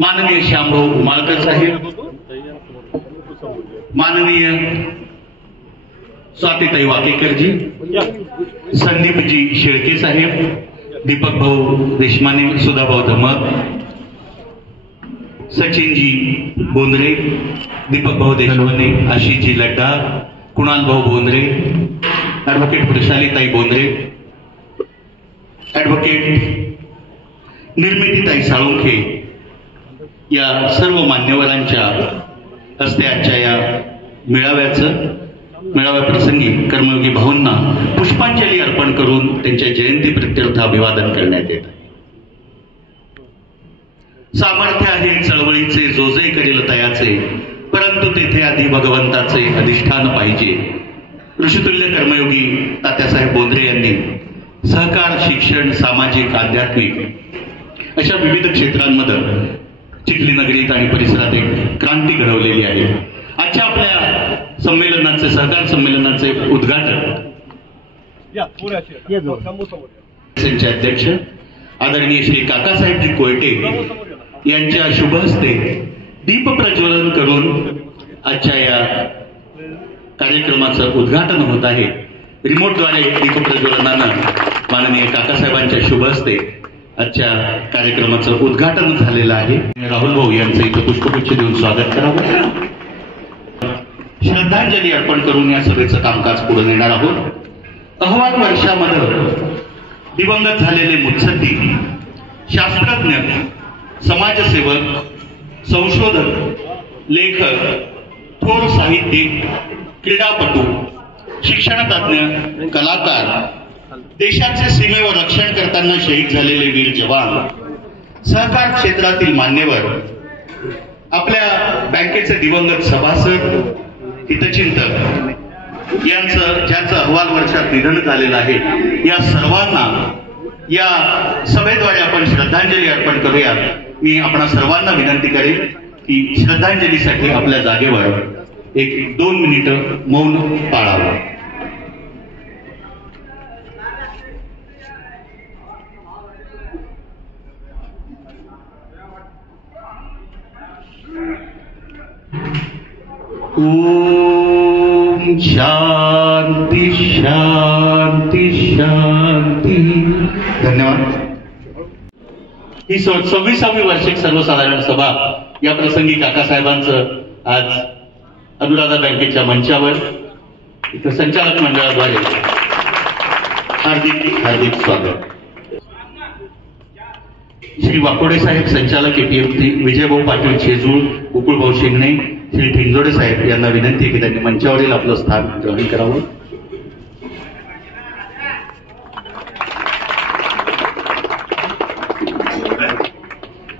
माननीय श्यामराव उमाळकर साहेब, माननीय स्वातीताई वाकेकरजी, संदीपजी शेळके साहेब, दीपक भाऊ देशमाने, सुधाभाऊ धमक, सचिनजी बोंद्रे, दीपक भाऊ देशमाने, आशिषजी लड्डा, कुणाल भाऊ बोंद्रे, ऍडव्होकेट वृषालीताई बोंद्रे, ऍडव्होकेट निर्मितीताई साळुंखे या सर्व मान्यवरांच्या हस्ते आजच्या या मेळाव्या प्रसंगी कर्मयोगी भाऊंना पुष्पांजली अर्पण करून त्यांच्या जयंती प्रित्यर्थ अभिवादन करण्यात येत आहे. सामर्थ्य आहे चळवळीचे, जो जे करील तयाचे, परंतु तेथे आधी भगवंताचे अधिष्ठान पाहिजे. ऋषितुल्य कर्मयोगी तात्यासाहेब बोंद्रे यांनी सहकार, शिक्षण, सामाजिक, आध्यात्मिक अशा विविध क्षेत्रांमध्ये चिखली नगरीत आणि परिसरात एक क्रांती घडवलेली आहे. आजच्या आपल्या संमेलनाचे, सहकार संमेलनाचे उद्घाटन त्यांचे अध्यक्ष आदरणीय श्री काकासाहेबजी कोयटे यांच्या शुभ हस्ते दीप प्रज्वलन करून आजच्या या कार्यक्रमाचं उद्घाटन होत आहे. रिमोटद्वारे दीप प्रज्वलनानं माननीय काकासाहेबांच्या शुभ हस्ते आजच्या कार्यक्रमाचं उद्घाटन झालेलं आहे. राहुल भाऊ यांचं इथं पुष्पगुच्छ देऊन स्वागत करावं, श्रद्धांजली अर्पण करून या सभेचं कामकाज पुढे नेणार आहोत. अहवाल वर्षामध्ये दिवंगत झालेले मुत्सद्दी, शास्त्रज्ञ, समाजसेवक, संशोधक, लेखक, थोर साहित्यिक, क्रीडापटू, शिक्षणतज्ञ, कलाकार, देशाचे सीमेवर रक्षण करताना शहीद झालेले वीर जवान, सहकार क्षेत्रातील मान्यवर, आपल्या बँकेचे दिवंगत सभासद, हितचिंतक यांचं ज्याचं अहवाल वर्षात निधन झालेलं आहे, या सर्वांना या सभेद्वारे आपण श्रद्धांजली अर्पण करूया. मी आपणा सर्वांना विनंती करेन की श्रद्धांजलीसाठी आपल्या जागेवर 1-2 मिनिटं मौन पाळावं. ओम शांती शांती शांती. धन्यवाद. ही 26वी वार्षिक सर्वसाधारण सभा या प्रसंगी काकासाहेबांचं आज अनुराधा बँकेच्या मंचावर इथं संचालक मंडळाद्वारे हार्दिक हार्दिक स्वागत. श्री वाकोडे साहेब संचालक एपीएमसी, विजयभाऊ पाटील शेजूळ, गोकुळभाऊ शेंगणे, श्री ठिंगजोडे साहेब यांना विनंती आहे की त्यांनी मंचावरील आपलं स्थान ग्रहण करावं.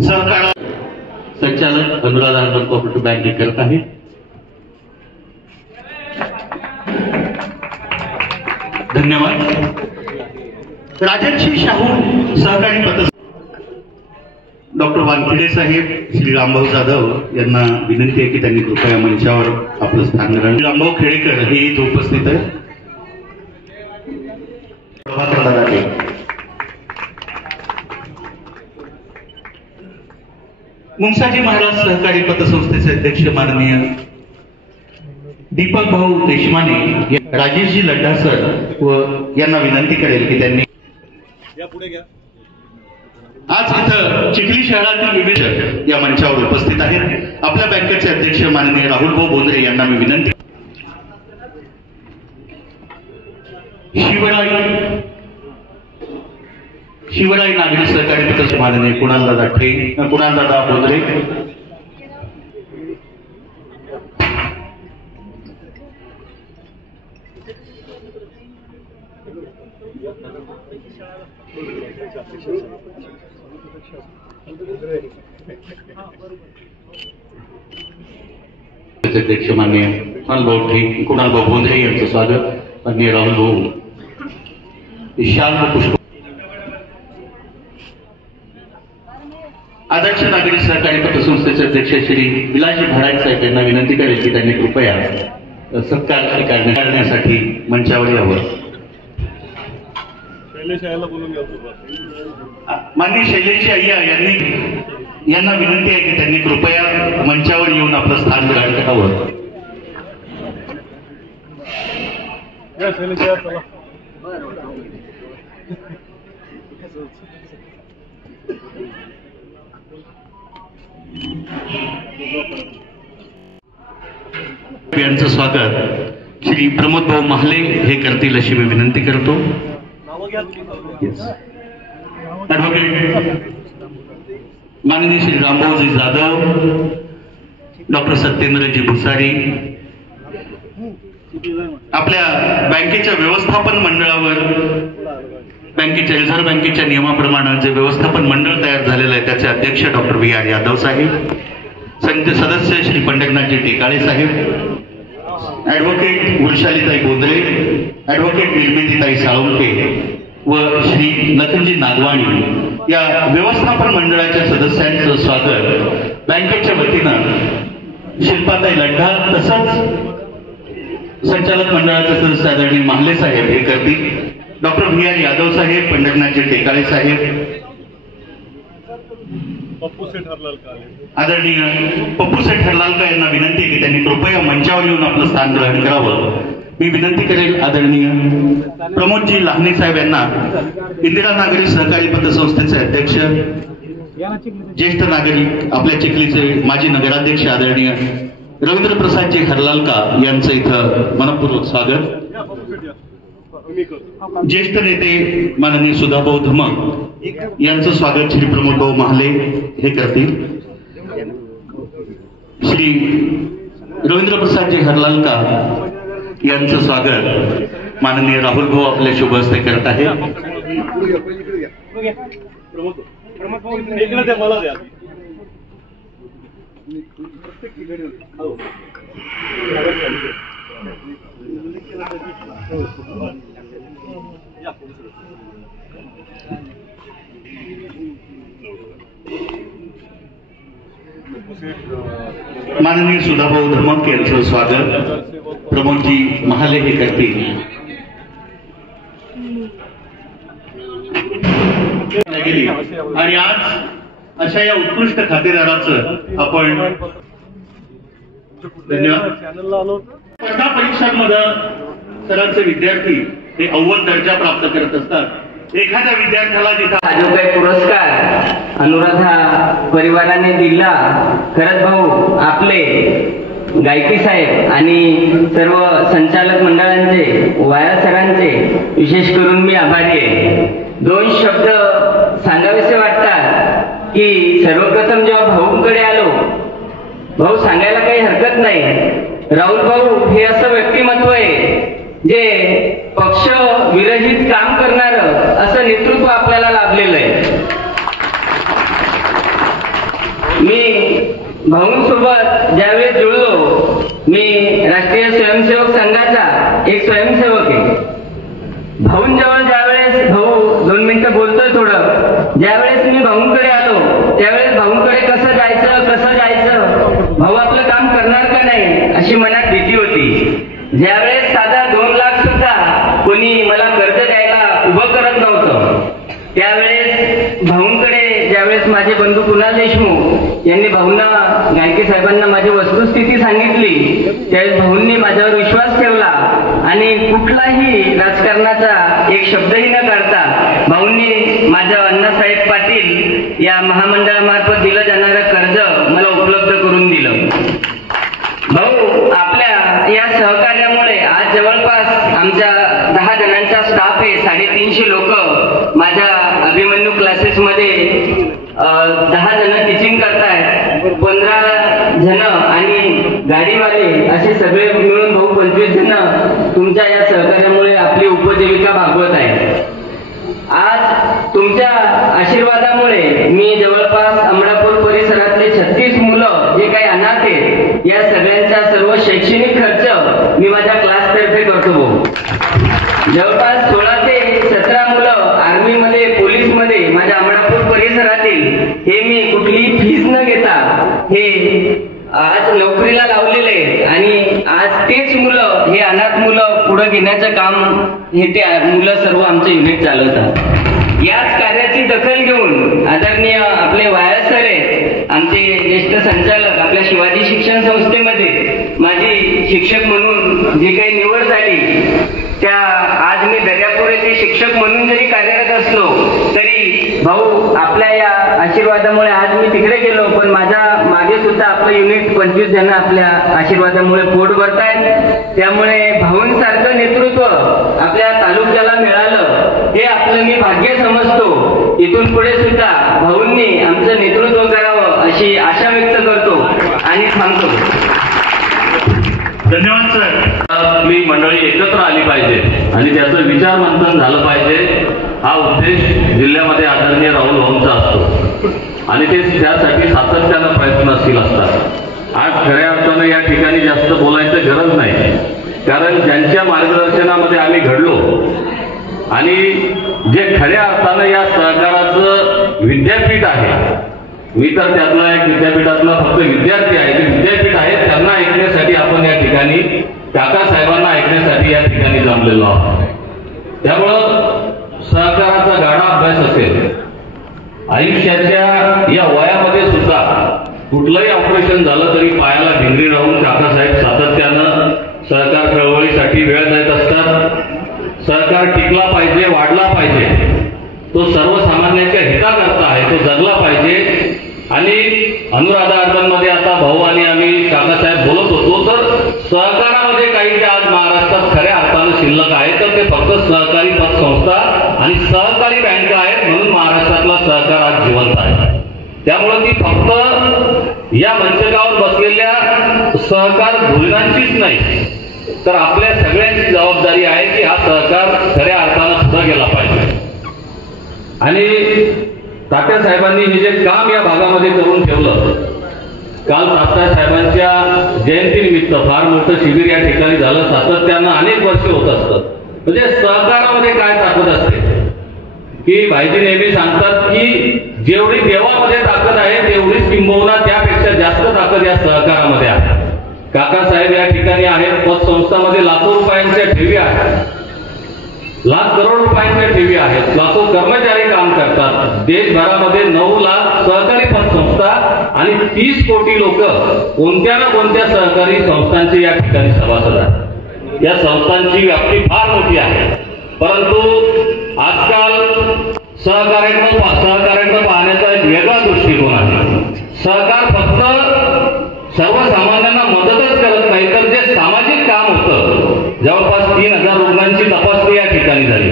सहकार संचालक अनुराधा अर्बन कोऑपरेटिव्ह बँक करत आहे. धन्यवाद. राजर्षी शाहू सहकारी पत डॉक्टर वानखेडे साहेब, श्री रामभाऊ जाधव यांना विनंती आहे की त्यांनी कृपया मंचावर आपलं स्थान ग्रहण. रामभाऊ खेडेकर हे इथे उपस्थित आहेत. मुंगसाजी महाराज सहकारी पतसंस्थेचे अध्यक्ष माननीय दीपक भाऊ देशमाने, राजेशजी लड्डा सर व यांना विनंती करेल की त्यांनी पुढे घ्या. आज इथं चिखली शहरातील विविध या मंचावर उपस्थित आहेत. आपल्या बँकेचे अध्यक्ष माननीय राहुल भाऊ बोंद्रे यांना मी विनंती. शिवराई नागरी सहकारी पतसंस्था माननीय कुणालदादा बोंद्रे, अध्यक्ष माननीय कुणालभाऊ बोंद्रे यांचं स्वागत. माननीय राहुल भाऊ विशाल पुष्प. आदर्श नागरी सहकारी पतसंस्थेचे अध्यक्ष श्री विलाजी भाडाई साहेब यांना विनंती करेल की त्यांनी कृपया सत्कार करण्यासाठी मंचावर यावं. माननीय शैलेश अय्या यांना विनंती आहे की त्यांनी कृपया मंचावर येऊन आपलं स्थान ग्रहण करावं. यांचं स्वागत श्री प्रमोद भाऊ महाले हे करतील अशी मी विनंती करतो. ॲडव्होकेट माननीय श्री रामभाऊजी जाधव, डॉक्टर सत्येंद्रजी भुसारी, आपल्या बँकेच्या व्यवस्थापन मंडळावर बँकेच्या रिझर्व्ह बँकेच्या नियमाप्रमाणे जे व्यवस्थापन मंडळ तयार झालेलं आहे त्याचे अध्यक्ष डॉक्टर VR यादव साहेब, सदस्य श्री पंढरनाथजी टेकाळे साहेब, ॲडव्होकेट वृषालीताई बोंद्रे, ॲडव्होकेट निर्मितीताई साळुंके व श्री नथनजी नागवाणी या व्यवस्थापन मंडळाच्या सदस्यांचं स्वागत बँकेच्या वतीनं शिल्पाताई लड्ढा तसंच संचालक मंडळाचे सदस्य आदरणीय महाले साहेब हे करतील. डॉक्टर VR यादव साहेब, पंढरनाथजी टेकाळे साहेब, आदरणीय पप्पू सेठ हरलालकर यांना विनंती आहे की त्यांनी कृपया मंचावर येऊन आपलं स्थान ग्रहण करावं. मी विनंती करेल आदरणीय प्रमोदजी लाहणे साहेब यांना इंदिरा नागरी सहकारी पतसंस्थेचे अध्यक्ष, ज्येष्ठ नागरिक, आपल्या चिखलीचे माजी नगराध्यक्ष आदरणीय रवींद्र प्रसादजी हरलालका यांचं इथं मनपूर्वक स्वागत. ज्येष्ठ नेते माननीय सुधाभाऊ धमक यांचं स्वागत श्री प्रमोद भाऊ महाले हे करतील. श्री रवींद्र प्रसादजी हरलालका यांचं स्वागत माननीय राहुल भाऊ आपल्या शुभ हस्ते करत आहे. माननीय सुधाभाऊ धमक यांचं स्वागत प्रमोदजी महाले हे करतील. आणि आज अशा या उत्कृष्ट खातेदाराचं आपण धन्यवाद. स्पर्धा परीक्षांमध्ये सरांचे विद्यार्थी हे अव्वल दर्जा प्राप्त करत असतात. एखाद्या विद्यार्थ्याला जिथं जो काही पुरस्कार अनुराधा परिवाराने दिला, खरंच भाऊ आपले गायकी साहेब आणि सर्व संचालक मंडळांचे, वाया सरांचे विशेष करून मी आभारी आहे. दोन शब्द सांगावेसे वाटतात की सर्वप्रथम जेव्हा भाऊंकडे आलो, भाऊ सांगायला काही हरकत नाही, राहुल भाऊ हे असं व्यक्तिमत्व आहे जे पक्ष विरहित काम करणार असं नेतृत्व आपल्याला लाभलेलं आहे. मी भाऊंसोबत ज्यावेळेस जुळलो, मी राष्ट्रीय स्वयंसेवक संघाचा एक स्वयंसेवक आहे. भाऊंजवळ ज्यावेळेस, भाऊ 2 मिनिटं बोलतोय थोडं, ज्यावेळेस मी भाऊंकडे आलो त्यावेळेस भाऊंकडे कसं जायचं, भाऊ आपलं काम करणार का नाही अशी मनात भीती होती. ज्यावेळेस साधा 2 लाख सुद्धा कोणी मला कर्ज द्यायला उभं करत नव्हतं, त्यावेळेस भाऊंकडे ज्यावेळेस माझे बंधू कुणाल देशमुख यांनी भाऊंना, गायके साहेबांना माझी वस्तुस्थिती सांगितली, त्यावेळेस भाऊंनी माझ्यावर विश्वास ठेवला आणि कुठलाही राजकारणाचा एक शब्दही न काढता भाऊंनी माझ्या अण्णासाहेब पाटील या महामंडळामार्फत दिलं जाणारं कर्ज मला उपलब्ध करून दिलं. भाऊ आपल्या या सहकार्यामुळे आज जवळपास आमच्या 10 जणांचा स्टाफ आहे, 350 लोक माझ्या अभिमन्यू क्लासेसमध्ये 10 जण टीचिंग करतायत, 15 जण आणि गाडीवाले असे सगळे मिळून भाऊ 25 जण तुमच्या या सहकार्यामुळे आपली उपजीविका भागवत आहे. आज तुमच्या आशीर्वादामुळे मी जवळपास अमरापूर परिसरातले 36 मुलं जे काही अनाथ आहेत या सगळ्यांचा सर्व शैक्षणिक खर्च मी माझ्या क्लासतर्फे करतो. जवळपास 16 ते 17 मुलं आर्मीमध्ये, पोलीसमध्ये माझ्या अमरापूर परिसरातील, हे मी कुठलीही फीस न घेता हे आज नोकरीला लावलेले आहेत आणि आज तेच मुलं, हे अनाथ मुलं पुढे घेण्याचं काम हे ते मुलं सर्व आमचं युनिट चालवतात. याच कार्याची दखल घेऊन आदरणीय आपले वाया सर आहेत, आमचे ज्येष्ठ संचालक, आपल्या शिवाजी शिक्षण संस्थेमध्ये माझी शिक्षक म्हणून जी काही निवड झाली त्या आज मी दर्यापूर येथे शिक्षक म्हणून जरी कार्यरत असलो तरी भाऊ आपल्या या आशीर्वादामुळे आज मी तिकडे गेलो, पण माझ्या मागे सुद्धा आपलं युनिट 25 जण आपल्या आशीर्वादामुळे पोट भरतायत. त्यामुळे भाऊंसारखं नेतृत्व आपल्या तालुक्याला मिळालं हे आपलं मी भाग्य समजतो. इथून पुढे सुद्धा भाऊंनी आमचं नेतृत्व करावं अशी आशा व्यक्त करतो आणि थांबतो. धन्यवाद सर. आपली मंडळी एकत्र आली पाहिजे आणि त्याचं विचार मंथन झालं पाहिजे, हा उद्देश जिल्ह्यामध्ये आदरणीय राहुल भाऊंचा असतो आणि ते त्यासाठी सातत्यानं प्रयत्नशील असतात. आज खऱ्या अर्थानं या ठिकाणी जास्त बोलायचं गरज नाही, कारण ज्यांच्या मार्गदर्शनामध्ये आम्ही घडलो आणि जे खऱ्या अर्थानं या सहकाराचं विद्यापीठ आहे, मी तर त्यातला एक विद्यापीठातला फक्त विद्यार्थी आहे, जे विद्यापीठ आहे त्यांना ऐकण्यासाठी आपण या ठिकाणी काकासाहेबांना ऐकण्यासाठी या ठिकाणी जमलेलो आहोत. त्यामुळं सहकाराचा गाढा अभ्यास असेल, आयुष्याच्या या वयामध्ये सुद्धा कुठलंही ऑपरेशन झालं तरी पायाला भिंगरी राहून काकासाहेब सातत्यानं सहकार चळवळीसाठी वेळ देत असतात. सहकार टिकला पाहिजे, वाढला पाहिजे, तो सर्वसामान्यांच्या हिताकरता आहे, तो जगला पाहिजे. आणि अनुराधा अर्बनमध्ये आता भाऊ आणि आम्ही काकासाहेब बोलत होतो, तर सहकारामध्ये काही जे आज महाराष्ट्रात खऱ्या अर्थानं शिल्लक आहे तर ते फक्त सहकारी पतसंस्था आणि सहकारी बँका आहेत, म्हणून महाराष्ट्रातला सहकार आज जिवंत आहे. त्यामुळे ती फक्त या मंचकावर बसलेल्या सहकार धोरणांचीच नाही, तर आपल्या सगळ्यांची जबाबदारी आहे की हा सहकार खऱ्या अर्थानं पुढे गेला पाहिजे. आणि तात्यासाहेबांनी हे जे काम या भागामध्ये करून ठेवलं, काल तात्यासाहेबांच्या जयंतीनिमित्त फार मोठं शिबिर या ठिकाणी झालं. सातत्यानं अनेक वर्ष होत असतं. म्हणजे सहकारामध्ये काय ताकद असते की भाईजी नेहमी सांगतात की जेवढी देवामध्ये ताकद आहे तेवढीच किंबहुना त्यापेक्षा जास्त ताकद या सहकारामध्ये आहे. काकासाहेब या ठिकाणी आहेत, पतसंस्थामध्ये लाखो रुपयांच्या ठेवी आहेत, लाख करोड रुपयांच्या ठेवी आहेत, लाखो कर्मचारी काम करतात. देशभरामध्ये 9 लाख सहकारी पतसंस्था आणि 30 कोटी लोक कोणत्या ना कोणत्या सहकारी संस्थांचे या ठिकाणी सभासद आहेत. या संस्थांची व्याप्ती फार मोठी आहे, परंतु आजकाल सहकार्याकडे पाहण्याचा एक वेगळा दृष्टिकोन आहे. सहकार फक्त सर्वसामान्यांना मदतच करत नाही, तर जे सामाजिक काम होतं, जवळपास 3000 रुग्णांची तपासणी या ठिकाणी झाली.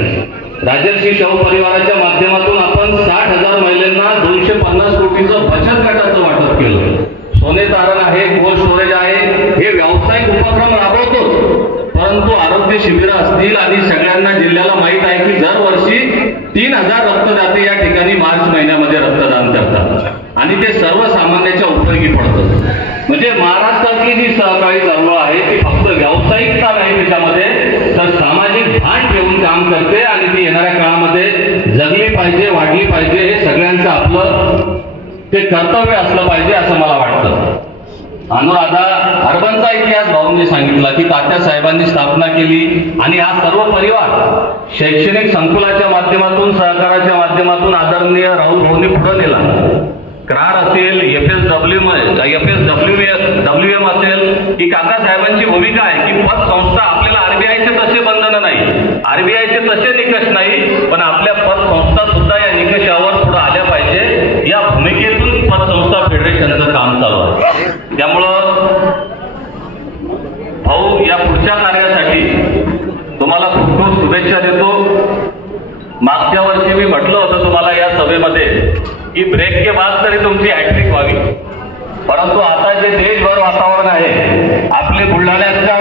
राजर्षी शाहू परिवाराच्या माध्यमातून आपण 60,000 महिलांना 250 कोटीचं बचत गटाचं वाटप केलं. सोने तारण आहे, कोल्ड स्टोरेज आहे, हे व्यावसायिक उपक्रम राबवतो, परंतु आरोग्य शिबिरं असतील आणि सगळ्यांना जिल्ह्याला माहीत आहे की दरवर्षी 3000 रक्तदाते या ठिकाणी मार्च महिन्यामध्ये रक्तदान करतात आणि ते सर्वसामान्यांच्या उपयोगी पडतं. म्हणजे महाराष्ट्रातली जी सहकारी चळवळ आहे ती फक्त व्यावसायिकता नाही त्याच्यामध्ये, तर सामाजिक भान ठेवून काम करते आणि ती येणाऱ्या काळामध्ये जगली पाहिजे, वाढली पाहिजे. हे सगळ्यांचं आपलं ते कर्तव्य असलं पाहिजे असं मला वाटतं. अनुराधा अर्बनचा इतिहास भाऊंनी सांगितला की तात्यासाहेबांनी स्थापना केली आणि हा सर्व परिवार शैक्षणिक संकुलाच्या माध्यमातून, सहकाराच्या माध्यमातून आदरणीय राहुल भाऊंनी पुढे नेला. करार असेल, FSWM असेल, ही काकासाहेबांची भूमिका आहे की पतसंस्था आपल्याला आरबीआयचे तसे बंधन नाही, आरबीआयचे तसे निकष नाही, पण आपल्या पतसंस्था सुद्धा या निकषावर पुढे आल्या पाहिजे. या भूमिकेतून पतसंस्था फेडरेशनचं काम चालू आहे. त्यामुळं भाऊ या पुढच्या कार्यासाठी तुम्हाला खूप खूप शुभेच्छा देतो. मागच्या वर्षी मी म्हटलं होतं तुम्हाला या सभेमध्ये की ब्रेक के बाद तरी तुमची हॅट्रिक व्हावी, परंतु आता जे देशभर वातावरण आहे, आपले बुलढाण्याचा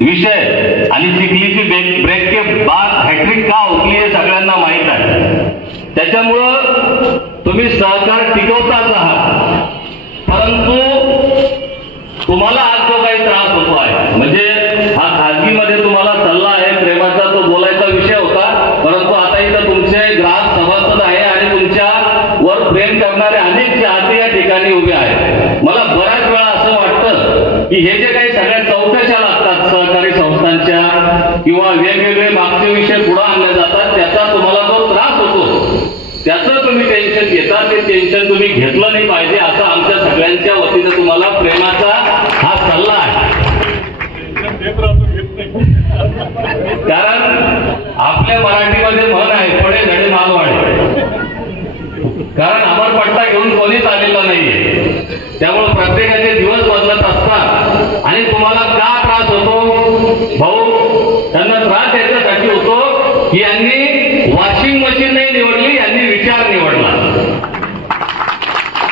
विषय आणि चिखलीची ब्रेक के बाद हॅट्रिक का होती हे सगळ्यांना माहीत आहे. त्याच्यामुळं तुम्ही सहकार टिकवताच आहात, परंतु तुम्हाला आज जो काही त्रास होतो आहे, म्हणजे हा खाजगीमध्ये तुम्हाला सल्ला आहे, प्रेमाचा तो बोलायचा विषय होता, परंतु आता इथं तुमचे ग्राहक सभासद आहे आणि तुमच्या वर प्रेम करणारे अनेक चाहते या ठिकाणी उभे आहेत. मला बऱ्याच वेळा असं वाटतं की हे जे काही सगळ्या चौकशा लागतात सहकारी संस्थांच्या किंवा वेगवेगळे मागचे विषय पुढे आणले जातात, त्याचा तुम्हाला जो त्रास होतो त्याचं तुम्ही टेन्शन घेता, ते टेन्शन तुम्ही घेतलं नाही पाहिजे, असा आमच्या सगळ्यांच्या वतीने तुम्हाला प्रेमाचा हा सल्ला आहे. कारण आपल्या मराठीमध्ये म्हण आहे, पुढे धडे मालवाडे. कारण अमरपट्टा घेऊन कोणीच आलेला नाहीये. त्यामुळे प्रत्येकाचे दिवस बदलत असतात आणि तुम्हाला का त्रास होतो भाऊ? त्यांना त्रास याच्यासाठी होतो की यांनी वॉशिंग मशीन नाही निवडली, यांनी विचार निवडला.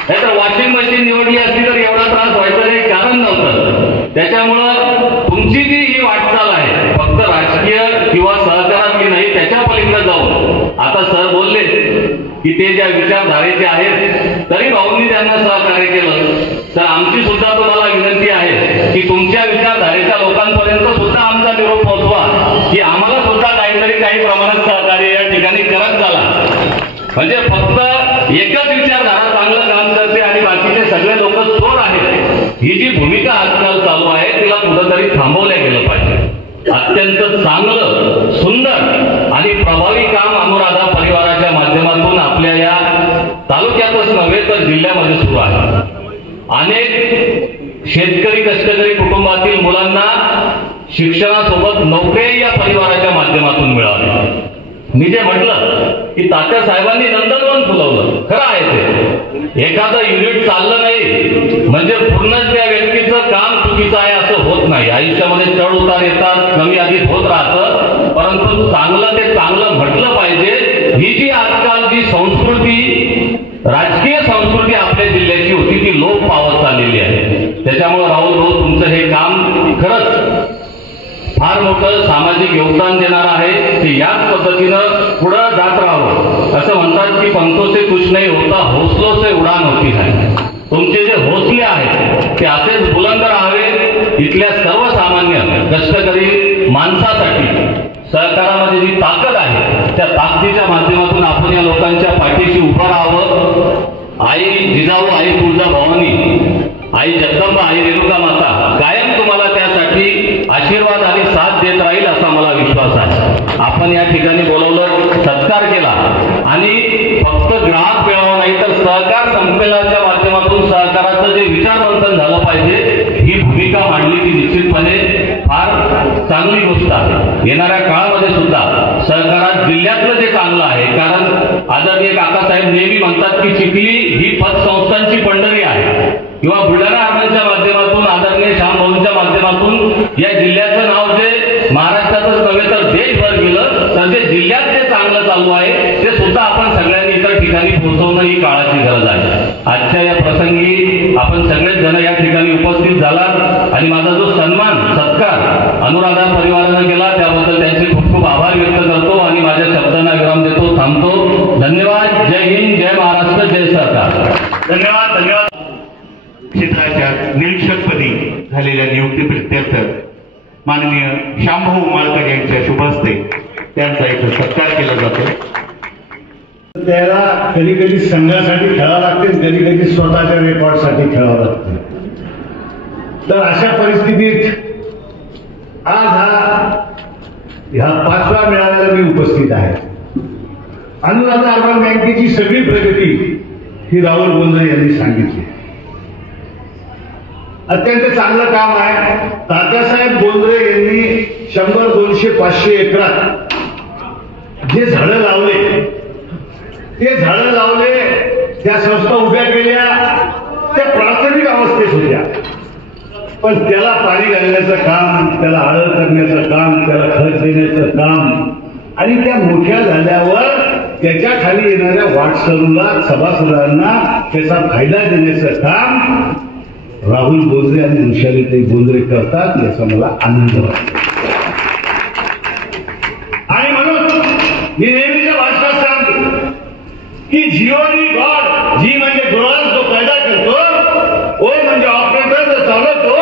नाही तर वॉशिंग मशीन निवडली असती तर एवढा त्रास व्हायचं काही कारण नव्हतं. त्याच्यामुळं तुमची जी ही वाटचाल आहे फक्त राजकीय किंवा सहकारातली नाही, त्याच्या पलीकडे जाऊन आता सर बोलले की ते ज्या विचारधारेचे आहेत तरी भाऊंनी त्यांना सहकार्य केलं. तर आमची सुद्धा तुम्हाला विनंती आहे की तुमच्या विचारधारेच्या लोकांपर्यंत सुद्धा आमचा निरोप पोहोचवा की आम्हाला सुद्धा काही प्रमाणात सहकार्य या ठिकाणी करत झाला. म्हणजे फक्त एकच विचारधारा चांगलं काम करते आणि बाकीचे सगळे लोक चोर आहेत, ही जी भूमिका आजकाल चालू आहे तिला कुठंतरी थांबवल्या गेलं पाहिजे. अत्यंत चांगलं, सुंदर आणि प्रभावी काम अनुराधा परिवाराच्या माध्यमातून आपल्या या तालुक्यातच नव्हे तर जिल्ह्यामध्ये सुरू आहे. अनेक शेतकरी कष्टकरी कुटुंबातील मुलांना शिक्षणासोबत नोकरी या परिवाराच्या माध्यमातून मिळाली. मी जे म्हटलं की तात्यासाहेबांनी नंदनवन फुलवलं, खरं आहे ते. एखादं युनिट चाललं नाही म्हणजे पूर्णच त्या व्यक्तीचं काम चुकीचं आहे असं होत नाही. आयुष्यामध्ये चढ उतार येतात, कमी अधिक होत राहतं, परंतु चांगलं ते चांगलं म्हटलं पाहिजे. ही जी आजकाल जी संस्कृती, राजकीय संस्कृती आपल्या जिल्ह्याची होती ती लोप पावत चाललेली आहे. त्याच्यामुळे राहुल भाऊ तुमचं हे काम खरंच फार मोठं सामाजिक योगदान देणार आहे. ते याच पद्धतीनं पुढं जात राहावं. असं म्हणतात की पंखों से कुछ नहीं होता, हौसलों से उडान होती है. तुमचे जे हौसले आहेत ते असेच बुलंद राहावे. इथल्या सर्वसामान्य कष्टकरी माणसासाठी सहकारामध्ये जी ताकद आहे त्या ताकदीच्या माध्यमातून आपण या लोकांच्या पाठीशी उभं राहावं. आई जिजाऊ, आई तुळजा भवानी, आई जगदंबा, आई रेणुका माता कायम तुम्हाला त्यासाठी आशीर्वाद आणि साथ देत राहील असा मला विश्वास आहे. आपण या ठिकाणी बोलवलं, सत्कार केला आणि फक्त ग्राहक मिळावा नाही तर सहकार संमेलनाच्या माध्यमातून सहकाराचं जे विचारमंथन झालं पाहिजे ही भूमिका मांडली ती निश्चितपणे फार चांगली गोष्ट आहे. येणाऱ्या काळामध्ये सुद्धा सहकारात जिल्ह्यातलं जे चांगलं आहे, कारण आदरणीय काकासाहेब नेहमी म्हणतात की चिखली ही पतसंस्थांची पंढरी आहे किंवा बुलढाणा अर्बनच्या माध्यमातून आदरणीय श्यामभाऊंच्या माध्यमातून या जिल्ह्याचं नाव जे महाराष्ट्रातच नव्हे तर देशभर गेलं, तर जे जिल्ह्यात जे चांगलं चालू आहे ते सुद्धा आपण सगळ्यांनी इतर ठिकाणी पोहोचवणं ही काळाची गरज आहे. आजच्या या प्रसंगी आपण सगळेच जण या ठिकाणी उपस्थित झालात आणि माझा जो सन्मान सत्कार अनुराधा परिवारानं केला त्याबद्दल त्यांचे खूप खूप आभार व्यक्त करतो आणि माझ्या शब्दांना विराम देतो, थांबतो. धन्यवाद. जय हिंद, जय महाराष्ट्र, जय सरकार. धन्यवाद. धन्यवाद. क्षेत्राच्या निरीक्षकपदी झालेल्या नियुक्तीप्रित्यर्थ माननीय श्यामभाऊ उमाळकर यांच्या शुभ हस्ते त्यांचा इथं सत्कार केला जातो. त्याला कधी कधी संघासाठी खेळावं लागते, कधी कधी स्वतःच्या रेकॉर्डसाठी खेळावं लागते. तर अशा परिस्थितीत आज ह्या 5व्या मेळाव्याला मी उपस्थित आहे. अनुराधा अर्बन बँकेची सगळी प्रगती ही राहुल बोंद्रे यांनी सांगितली. अत्यंत चांगलं काम आहे. तात्यासाहेब बोंद्रे यांनी 100, 200, 500 एकरात जे झाडं लावले ते झाडं लावले, त्या संस्था उभ्या केल्या, त्या प्राथमिक अवस्थेत होत्या. पण त्याला पाणी घालण्याचं काम, त्याला आळं करण्याचं काम, त्याला खत देण्याचं काम आणि त्या मोठ्या झाल्यावर त्याच्या खाली येणाऱ्या वाटसरूला, सभासदांना त्याचा फायदा देण्याचं काम राहुल बोंद्रे आणि वृषालीताई बोंद्रे करतात याचा मला आनंद वाटतो. आणि म्हणून मी नेहमीच्या भाषणात सांगतो की जिओनी गॉड, जी म्हणजे डोळस जो पैदा करतो, ओ म्हणजे ऑपरेटर जो चालवतो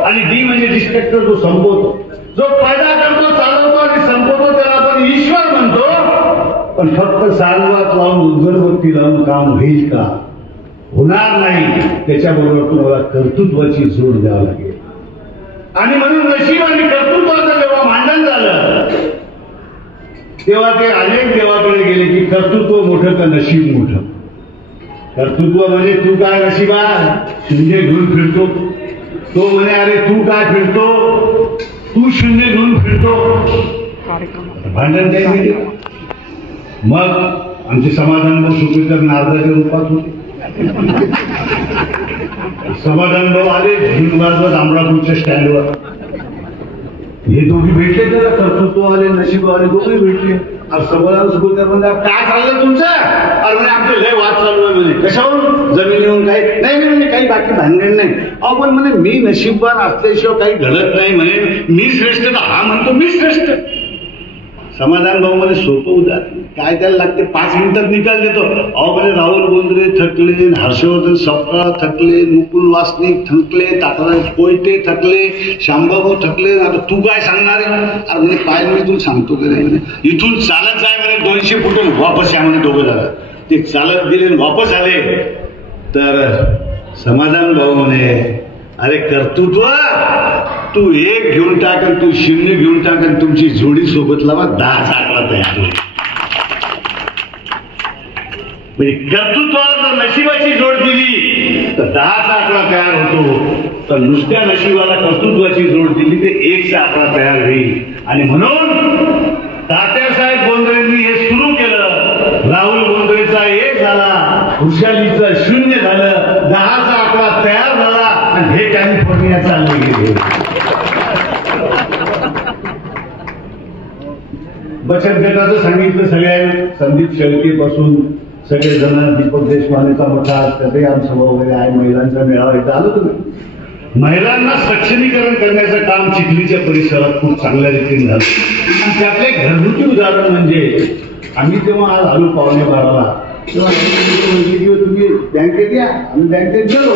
आणि डी म्हणजे डिस्ट्रक्टर जो संपवतो. जो पैदा करतो, चालवतो आणि संपवतो त्याला आपण ईश्वर म्हणतो. पण फक्त सालवात लावून उदबत्ती लावून काम होईल का? होणार नाही, त्याच्याबरोबर तुम्हाला कर्तृत्वाची जोड द्यावी लागेल. आणि म्हणून नशीब आणि कर्तृत्वाचं जेव्हा मांडन झालं तेव्हा ते अनेक देवाकडे गेले की कर्तृत्व मोठं का नशीब मोठं. कर्तृत्व म्हणजे तू काय नशिबा शून्य घेऊन फिरतो, तो म्हणे अरे तू काय फिरतो, तू शून्य घेऊन फिरतो. भांडण काही. मग आमचे समाधान भाऊ सुपीकर नारदाच्या रूपात होते. समाधान भाऊ आले भिंगवाजवळ अमरापूरच्या स्टँडवर. हे दोघी भेटले त्याला, कर्तृत्व आले नशीब आले दोघे भेटले. समाधान सुपीकर म्हणजे काय चाललं तुमचं, अरे म्हणजे आमचे लय वाद चालू आहे म्हणे. कशावरून, जमिनीवरून काही नाही म्हणजे काही बाकी भानगड नाही. अहो पण म्हणे मी नशीबवान असल्याशिवाय काही घडत नाही म्हणे, मी श्रेष्ठ तर हा म्हणतो मी श्रेष्ठ. समाधान भाऊ मध्ये सोपं उद्या काय त्याला लागते, 5 मिनिटात निकाल देतो. अहो म्हणजे राहुल बोंद्रे थकले, हर्षवर्धन सपकाळ थकले, मुकुल वासनिक थकले, तात्याराव कोयते थकले, शांबाभाऊ थकले. आता तू काय सांगणार आहे. अरे म्हणजे काय मी तुला सांगतो की नाही, इथून चालत जाय म्हणे 200 फुट वापस या म्हणे. दोघं झालं ते चालत गेले वापस आले तर समाधान भाऊ म्हणे अरे कर्तृत्व तू 1 घेऊन टाक, तू 0 घेऊन टाक, तुमची जोडी सोबत लावा 10चा आकडा तयार होईल. म्हणजे कर्तृत्वाला जर नशिबाची जोड दिली तर 10चा आकडा तयार होतो, तर नुसत्या नशिबाला कर्तृत्वाची जोड दिली तर 1चा आकडा तयार होईल. आणि म्हणून तात्यासाहेब बोंद्रेंनी हे सुरू केलं. राहुल बोंद्रेचा 1 झाला, खुशालीचा 0 झालं, 10चा आकडा तयार झाला आणि हे कॅलिफोर्निया चालले गेले. बचत गटाचं सांगितलं सगळ्यांनी, संदीप शेळके पासून सगळे जण, दीपक देशपांडेचा मोठा त्याचाही आमसभा वगैरे आहे, महिलांचा मेळावा इथं आलो तुम्ही. महिलांना सक्षमीकरण करण्याचं काम चिखलीच्या परिसरात खूप चांगल्या रीतीने झालं. आणि त्यातले घरगुती उदाहरण म्हणजे आम्ही जेव्हा आज आलो 12:15 तेव्हा तुम्ही बँकेत या, आम्ही बँकेत गेलो,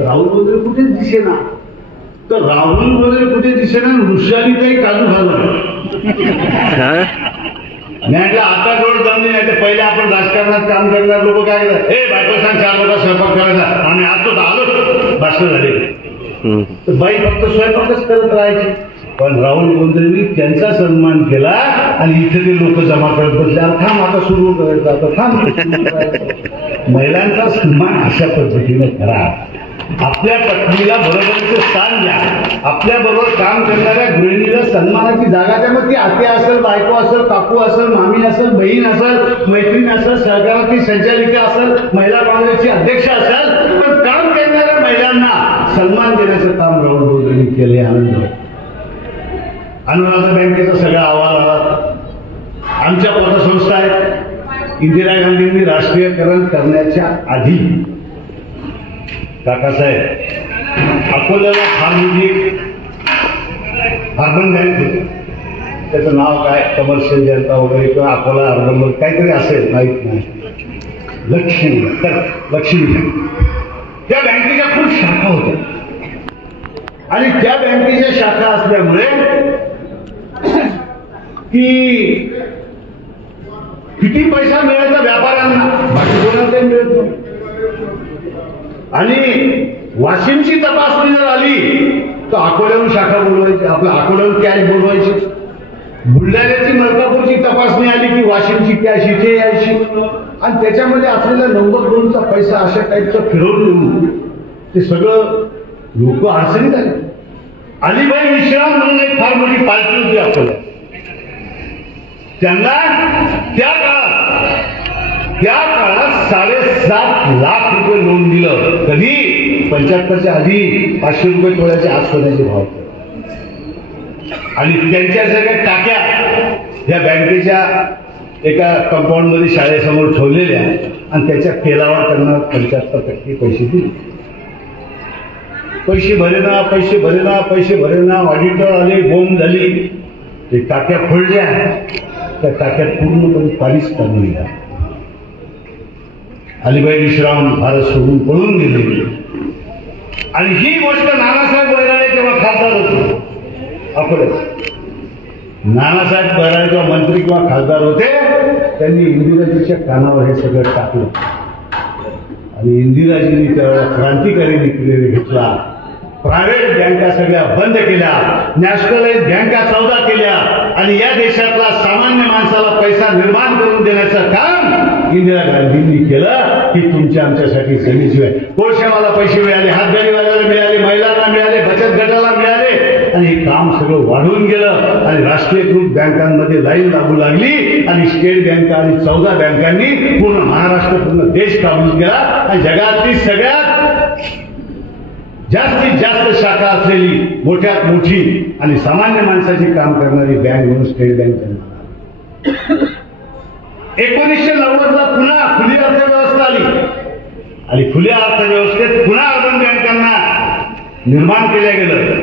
राहुल बोंद्रे कुठेच दिसेना. तर राहुल बोंद्रे कुठे दिसेना, वृषाली काही काजू घालून. म्हटलं आता जोड जमली नाही तर पहिले आपण राजकारणात काम करणार लोक काय करतात, हे बायको सांग 4 लोक स्वयंपाक करायचा आणि आता आलोच भाषण झाले. तर बाई फक्त स्वयंपाकच करत राहायची. पण राहुल बोंद्रेंनी त्यांचा सन्मान केला आणि इथे ते लोक जमा करत बसले. थांब आता सुरू करायचं, आता थांब. महिलांचा सन्मान अशा पद्धतीने करा. आपल्या पत्नीला बरोबरीचं स्थान द्या. आपल्या बरोबर काम करणाऱ्या गृहिणीला सन्मानाची जागा द्या. मग ती आत्या असेल, बायको असेल, काकू असेल, मामी असेल, बहीण असेल, मैत्रीण असेल, सहकाराची संचालिका असेल, महिला काँग्रेसची अध्यक्ष असेल, पण काम करणाऱ्या महिलांना सन्मान देण्याचं काम राहुल बोंद्रेंनी केले. आनंद. अनुराधा बँकेचा सगळा अहवाल आला. आमच्या पतसंस्था आहेत. इंदिरा गांधींनी राष्ट्रीयकरण करण्याच्या आधी काकासाहेब अकोल्याला फार मोठी अर्बन बँक होती. त्याचं नाव काय, कमर्शियल जनता वगैरे किंवा अकोला अर्बन काहीतरी असेल, माहीत नाही. लक्ष्मी त्या बँकेच्या खूप शाखा होत्या आणि त्या बँकेच्या शाखा असल्यामुळे की किती पैसा मिळायचा व्यापाऱ्यांना, बाकी कोणाला काही मिळत नाही. आणि वाशिमची तपासणी जर आली तर अकोल्याहून शाखा बोलवायची, आपलं अकोल्याहून कॅश बोलवायची. बुलढाण्याची मलकापूरची तपासणी आली की वाशिमची कॅश इथे यायची. आणि त्याच्यामध्ये असलेला 90-2चा पैसा अशा टाईपचा फिरवून ते सगळं लोक अडचणीत आले. अलिबाई मिश्रा म्हणून एक फार मोठी पार्टी होती अकोल्यात. त्यांना त्या काळात 7.5 लाख रुपये लोन दिलं. कधी 75च्या आधी 500 रुपये तोळ्याचे आज सोन्याचे भाव. आणि त्यांच्या सगळ्या टाक्या या बँकेच्या एका कंपाऊंड मध्ये शाळेसमोर ठेवलेल्या आणि त्याच्या तेलावर त्यांना 75% पैसे दिले. पैसे भरेना ऑडिटर आले, बोंब झाली. ते टाक्या फोडल्या, त्या टाक्यात पूर्णपणे पाणीच काढून गेला. अलिबाई मिश्राम भारत सोडून पळून गेले. आणि ही गोष्ट नानासाहेब बैराळे जेव्हा खासदार होते अकोल्यात, नानासाहेब बैराळे जेव्हा मंत्री किंवा खासदार होते, त्यांनी इंदिराजीच्या कानावर हे सगळं टाकलं. आणि इंदिराजींनी त्यावेळेला क्रांतिकारी निर्णय घेतला. प्रायव्हेट बँका सगळ्या बंद केल्या, नॅशनलाइज बँका 14 केल्या आणि या देशातला सामान्य माणसाला पैसा निर्माण करून देण्याचं काम इंदिरा गांधींनी केलं. की तुमच्या आमच्यासाठी जमीशिवाय कोळशावाला पैसे मिळाले, हातगाडीवाल्याला मिळाले, महिलांना मिळाले, बचत गटाला मिळाले आणि हे काम सगळं वाढून गेलं आणि राष्ट्रीयकृत बँकांमध्ये लाईन लागू लागली आणि स्टेट बँका आणि 14 बँकांनी पूर्ण महाराष्ट्र, पूर्ण देश काबून गेला आणि जगातली सगळ्यात जास्तीत जास्त शाखा असलेली मोठ्यात मोठी आणि सामान्य माणसाची काम करणारी बँक म्हणून स्टेट बँक 1990ला पुन्हा खुली अर्थव्यवस्था आली आणि खुल्या अर्थव्यवस्थेत पुन्हा अर्बन बँकांना निर्माण केल्या गेलं.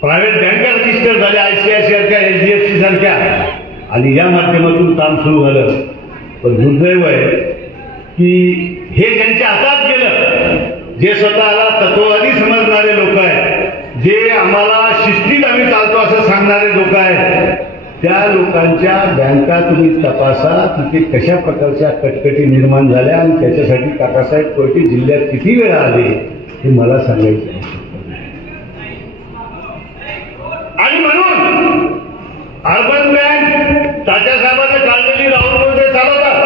प्रायव्हेट बँका रजिस्टर झाल्या, ICICI सारख्या, HDFC सारख्या आणि या माध्यमातून काम सुरू झालं. पण दुर्दैव आहे की हे ज्यांच्या हातात गेलं, जे स्वतःला तत्ववादी समजणारे लोक आहेत, जे आम्हाला शिस्तीत आम्ही चालतो असं सांगणारे लोक आहेत, त्या लोकांच्या बँका तुम्ही तपासा, तिथे कशा प्रकारच्या कटकटी निर्माण झाल्या आणि त्याच्यासाठी काकासाहेब कोर्टे जिल्ह्यात किती वेळा आले हे मला सांगायचं आहे. आणि म्हणून अर्बन बँक तात्यासाहेबांनी काढलेली राहुल बोलते चालवतात.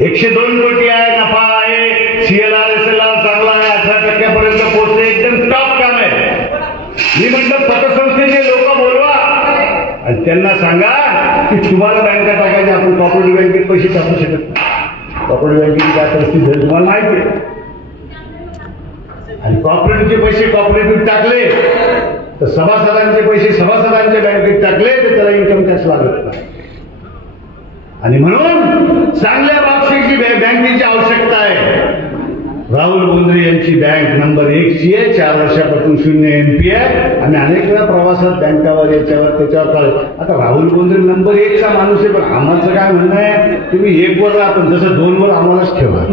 102 कोटी आहे, नफा आहे, CLR SLR चांगला आहे, 18% पोहोचते, एकदम टॉप काम आहे. मी म्हटलं पतसंस्थेचे लोक बोलवा आणि त्यांना सांगा की तुम्हाला बँका टाकायचे, आपण कॉर्पोरेटिव्ह बँकेत पैसे टाकू शकत नाही. कॉर्पोरेटिव्ह बँकेची काय परिस्थिती झाली तुम्हाला माहिती आहे. आणि कॉर्पोरेटिव्हचे पैसे कॉर्पोरेटिव्ह टाकले तर सभासदांचे पैसे सभासदांच्या बँकेत टाकले तर त्याला इन्कम टॅक्स लागत नाही. आणि म्हणून चांगल्या बाबतीची बँकेची आवश्यकता आहे. राहुल बोंद्रे यांची बँक नंबर 1ची आहे, 4 वर्षापासून 0 NP आहे. आम्ही अनेक वेळा प्रवासात बँकावर याच्यावर त्याच्यावर चालू. आता राहुल बोंद्रे नंबर 1चा माणूस आहे, पण आम्हाला काय म्हणणं आहे, तुम्ही 1 वर राहा पण जसं 2 वर आम्हालाच ठेवा.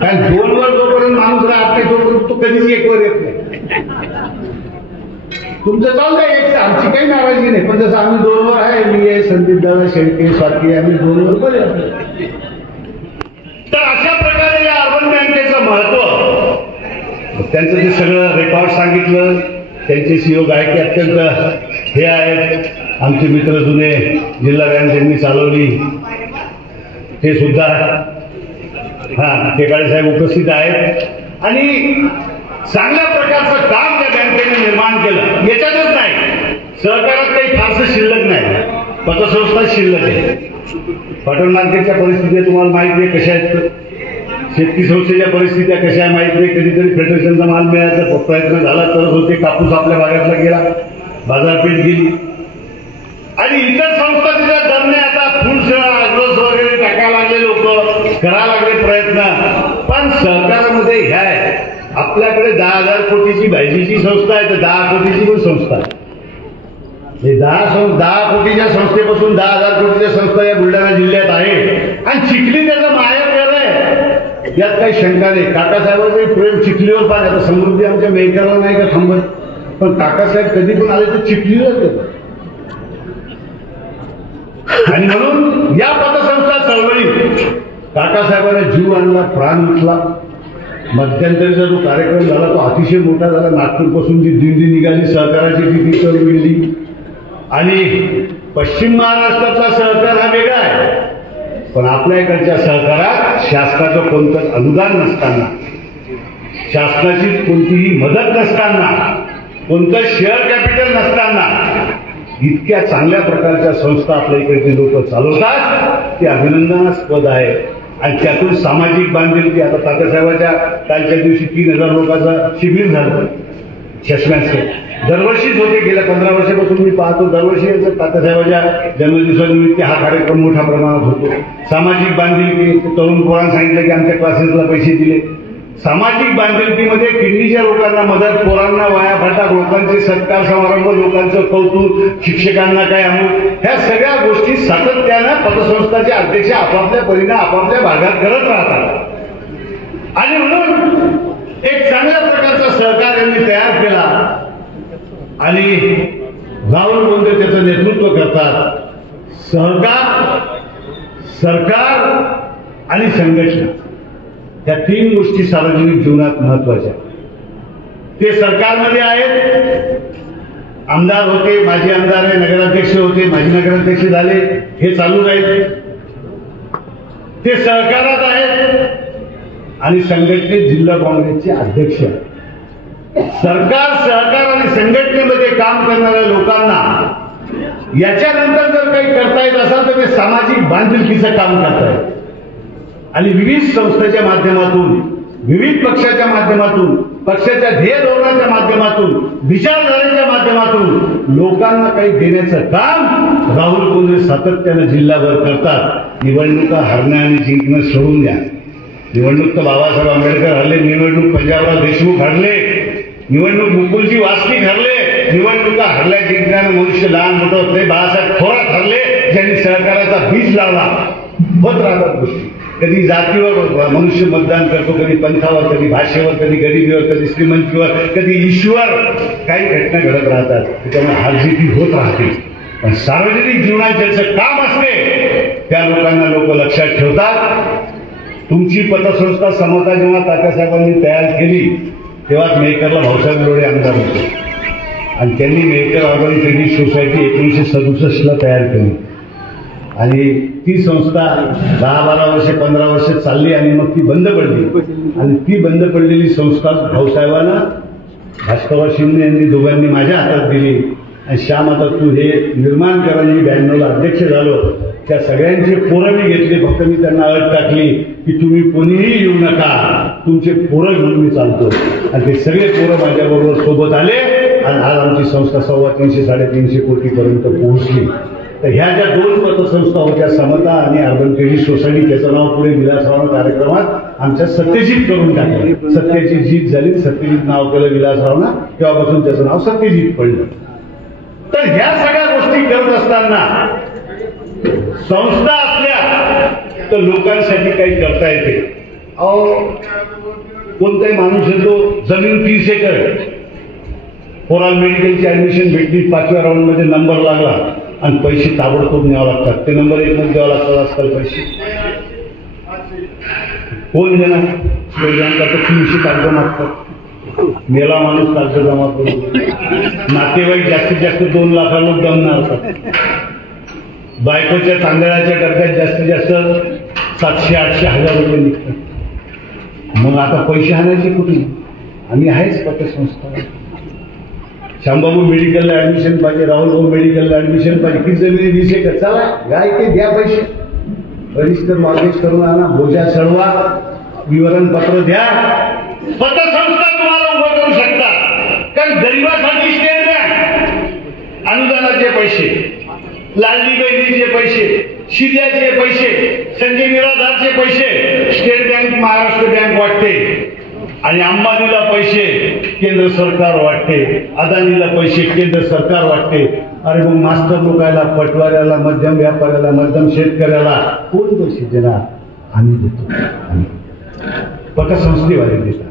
कारण 2 वर जोपर्यंत माणूस राहत नाही तोपर्यंत तो कधीच 1 वर येत नाही. तुमचं चाललंय 1चं, आमची काही नाराजी नाही, पण जसं आम्ही 2 वर आहे, मी आहे, संदीप दादा शेळके, स्वाती, आम्ही 2 वर बरे. तर अशा प्रकारे या अर्बन बँकेचं महत्व, त्यांचं जे सगळं रेकॉर्ड सांगितलं, त्यांचे CEO गायके अत्यंत हे आहेत, आमचे मित्र जुने जिल्हा बँक त्यांनी चालवली ते सुद्धा टेकाळे साहेब उपस्थित आहेत आणि चांगल्या प्रकारचं काम त्या बँकेने निर्माण केलं. याच्यातच नाही, सहकारात काही फारसं शिल्लक नाही, पतसंस्था शिल्लक आहे. कॉटन मार्केटच्या परिस्थिती तुम्हाला माहिती आहे कशा आहेत, शेतकी संस्थेच्या परिस्थित्या कशा आहे माहिती आहे. कधीतरी फेडरेशनचा माल मिळायचा प्रयत्न झाला तर होते, कापूस आपल्या भागातला गेला, बाजारपेठ गेली आणि इतर संस्था तिच्या दरने आता फूड्स अॅग्रोस वगैरे टाकायला लागले, लोक करायला लागले प्रयत्न. पण सहकारामध्ये ह्या आहे, आपल्याकडे 10,000 कोटीची भाजीची संस्था आहे तर 10 कोटीची पण संस्था आहे. 10 कोटीच्या संस्थेपासून 10,000 कोटीच्या संस्था या बुलढाणा जिल्ह्यात आहे आणि चिखली त्याचं माहेर आहे, यात काही शंका नाही. काकासाहेबांचं प्रेम चिखलीवर पाहिजे. आता समृद्धी आमच्या मेहकरला नाही का थांबत, पण काकासाहेब कधी पण आले तर चिखलीवर येतात. आणि म्हणून या पतसंस्था चळवळीत काकासाहेबांना जीव आणला, प्राण उठला. मध्यंतरीचा जो कार्यक्रम झाला तो अतिशय मोठा झाला. नागपूरपासून जी दिंडी निघाली सहकाराची ती करून गेली आणि पश्चिम महाराष्ट्रातला सहकार हा वेगळा आहे, पण आपल्या इकडच्या सहकारात शासनाचं कोणतं अनुदान नसताना, शासनाची कोणतीही मदत नसताना, कोणतं शेअर कॅपिटल नसताना इतक्या चांगल्या प्रकारच्या संस्था आपल्या इकडचे लोक चालवतात ते अभिनंदनास्पद आहे. आणि त्यातून सामाजिक बांधिलकी, आता तात्यासाहेबांच्या कालच्या दिवशी 3,000 लोकांचं शिबिर झालं चष्म्याचं, दरवर्षीच होते. गेल्या 15 वर्षापासून मी पाहतो दरवर्षी तात्यासाहेबांच्या जन्मदिवसानिमित्त हा कार्यक्रम मोठ्या प्रमाणात होतो. सामाजिक बांधिलकी, तरुण पोरांना सांगितलं की आमच्या क्लासेसला पैसे दिले. सामाजिक बांधिलकीमध्ये किडनीच्या लोकांना मदत, पोरांना वाया फटाक, लोकांचे सत्कार समारंभ, लोकांचं कौतुक, शिक्षकांना काय अमुक, ह्या सगळ्या गोष्टी सातत्यानं पतसंस्थाचे अध्यक्ष आपापल्या परीने आपापल्या भागात करत राहतात. आणि म्हणून एक चांगल्या प्रकारचा सहकार यांनी तयार केला आणि राहुल बोंद्रे त्याचं नेतृत्व करतात. सरकार आणि संघटना, या 3 गोष्टी सार्वजनिक जीवनात महत्वाच्या. ते सरकारमध्ये आहेत, आमदार होते, माजी आमदार आहे, नगराध्यक्ष होते, माजी नगराध्यक्ष झाले, हे चालू राहील. ते सहकारात आहेत आणि संघटनेत जिल्हा काँग्रेसचे अध्यक्ष. सरकार, सहकार आणि संघटनेमध्ये काम करणाऱ्या लोकांना याच्यानंतर जर काही करता येत असेल तर ते सामाजिक बांधिलकीचं काम करतायत. आणि विविध संस्थेच्या माध्यमातून, विविध पक्षाच्या माध्यमातून, पक्षाच्या ध्येय धोरणाच्या माध्यमातून, विचारधारेच्या माध्यमातून लोकांना काही देण्याचं काम राहुल बोंद्रे सातत्यानं जिल्हाभर करतात. निवडणुका हरणं आणि जिंकणं सोडून द्या. निवडणूक तर बाबासाहेब आंबेडकर हरले, निवडणूक पंजाबराव देशमुख हरले, निवडणूक मुकुलजी वास्की हरले, निवडणुका हरल्या जिंकण्यानं मनुष्य लहान मोठं होत नाही. बाळासाहेब थोरात हरले, ज्यांनी सहकाराचा बीज लावला. होत राहतात गोष्टी. कधी जातीवर मनुष्य मतदान करतो, कधी पंथावर, कधी भाषेवर, कधी गरिबीवर, कधी श्रीमंतीवर, कधी ईश्वर. काही घटना घडत राहतात, त्याच्यामुळे हारजीती होत राहते. पण सार्वजनिक जीवनात ज्यांचं काम असते त्या लोकांना लोक लक्षात ठेवतात. तुमची पतसंस्था समता जेव्हा तात्यासाहेबांनी तयार केली तेव्हाच मेहकरला भाऊसाहेब लोढे आमदार होते आणि त्यांनी मेहकर ऑर्गन क्रेडिट सोसायटी 1967ला तयार केली. आणि ती संस्था 10-12 वर्ष 15 वर्ष चालली आणि मग ती बंद पडली. आणि ती बंद पडलेली संस्था भाऊसाहेबांना, भास्करराव शिंदे यांनी दोघांनी माझ्या हातात दिली. आणि श्याम, आता तू हे निर्माण करा. मी 92ला अध्यक्ष झालो. त्या सगळ्यांचे पोरं मी घेतले. फक्त मी त्यांना अट टाकली की तुम्ही कोणीही येऊ नका, तुमचे पोरं घेऊन मी चालतो. आणि ते सगळे पोरं माझ्याबरोबर सोबत आले आणि आज आमची संस्था 350-350 कोटीपर्यंत पोहोचली. तर ह्या ज्या 2 पतसंस्था होत्या, समता आणि अर्बन क्रेडिट सोसायटी, त्याचं नाव पुढे विलासराव कार्यक्रमात आमच्या सत्यजित करून टाकलं. सत्याची जीत झाली, सत्यजित नाव केलं विलासरावना, तेव्हापासून त्याचं नाव सत्यजित पडलं. तर ह्या सगळ्या गोष्टी करत असताना संस्था असल्या तर लोकांसाठी काही करता येते. कोणताही माणूस येतो, जमीन 30 एकर, पोराला मेडिकलची ऍडमिशन भेटली, 5व्या राऊंडमध्ये नंबर लागला आणि पैसे ताबडतोब न्यावं लागतात. ते नंबर 1 मध्ये द्यावं लागतात आजकाल पैसे. कोण देणार? बँका तर 300 कागद मागतात. मेला माणूस कागद जमा करून, नातेवाईक जास्तीत जास्त 2 लाख लोक जमणार असतात. बायकोच्या तांदळाच्या डब्यात जास्तीत जास्त 700-800-1000 रुपये निघतात. मग आता पैसे आणायचे कुठे? आम्ही आहेच पतसंस्था. श्यामबाबू मेडिकलला ऍडमिशन पाहिजे, राहुल भाऊ मेडिकलला ऍडमिशन पाहिजे, किती जमिनी 20 एकर, चला गाय ते द्या पैसे, रजिस्टर मॉर्गेज करून आणा, बोजा चढवा, विवरणपत्र द्या. पतसंस्था तुम्हाला उभं करू शकता. कारण गरिबासाठी स्टेट बँक अनुदानाचे पैसे, लाडली बहिणीचे पैसे, शिद्याचे पैसे, संजय निराधारचे पैसे स्टेट बँक, महाराष्ट्र बँक वाटते. आणि अंबानीला पैसे केंद्र सरकार वाटते, अदानीला पैसे केंद्र सरकार वाटते. अरे मग मास्टर लोकायला, पटवाऱ्याला, मध्यम व्यापाऱ्याला, मध्यम शेतकऱ्याला कोण पैसे देणार? आम्ही देतो. पतसंस्थेवाले देतात.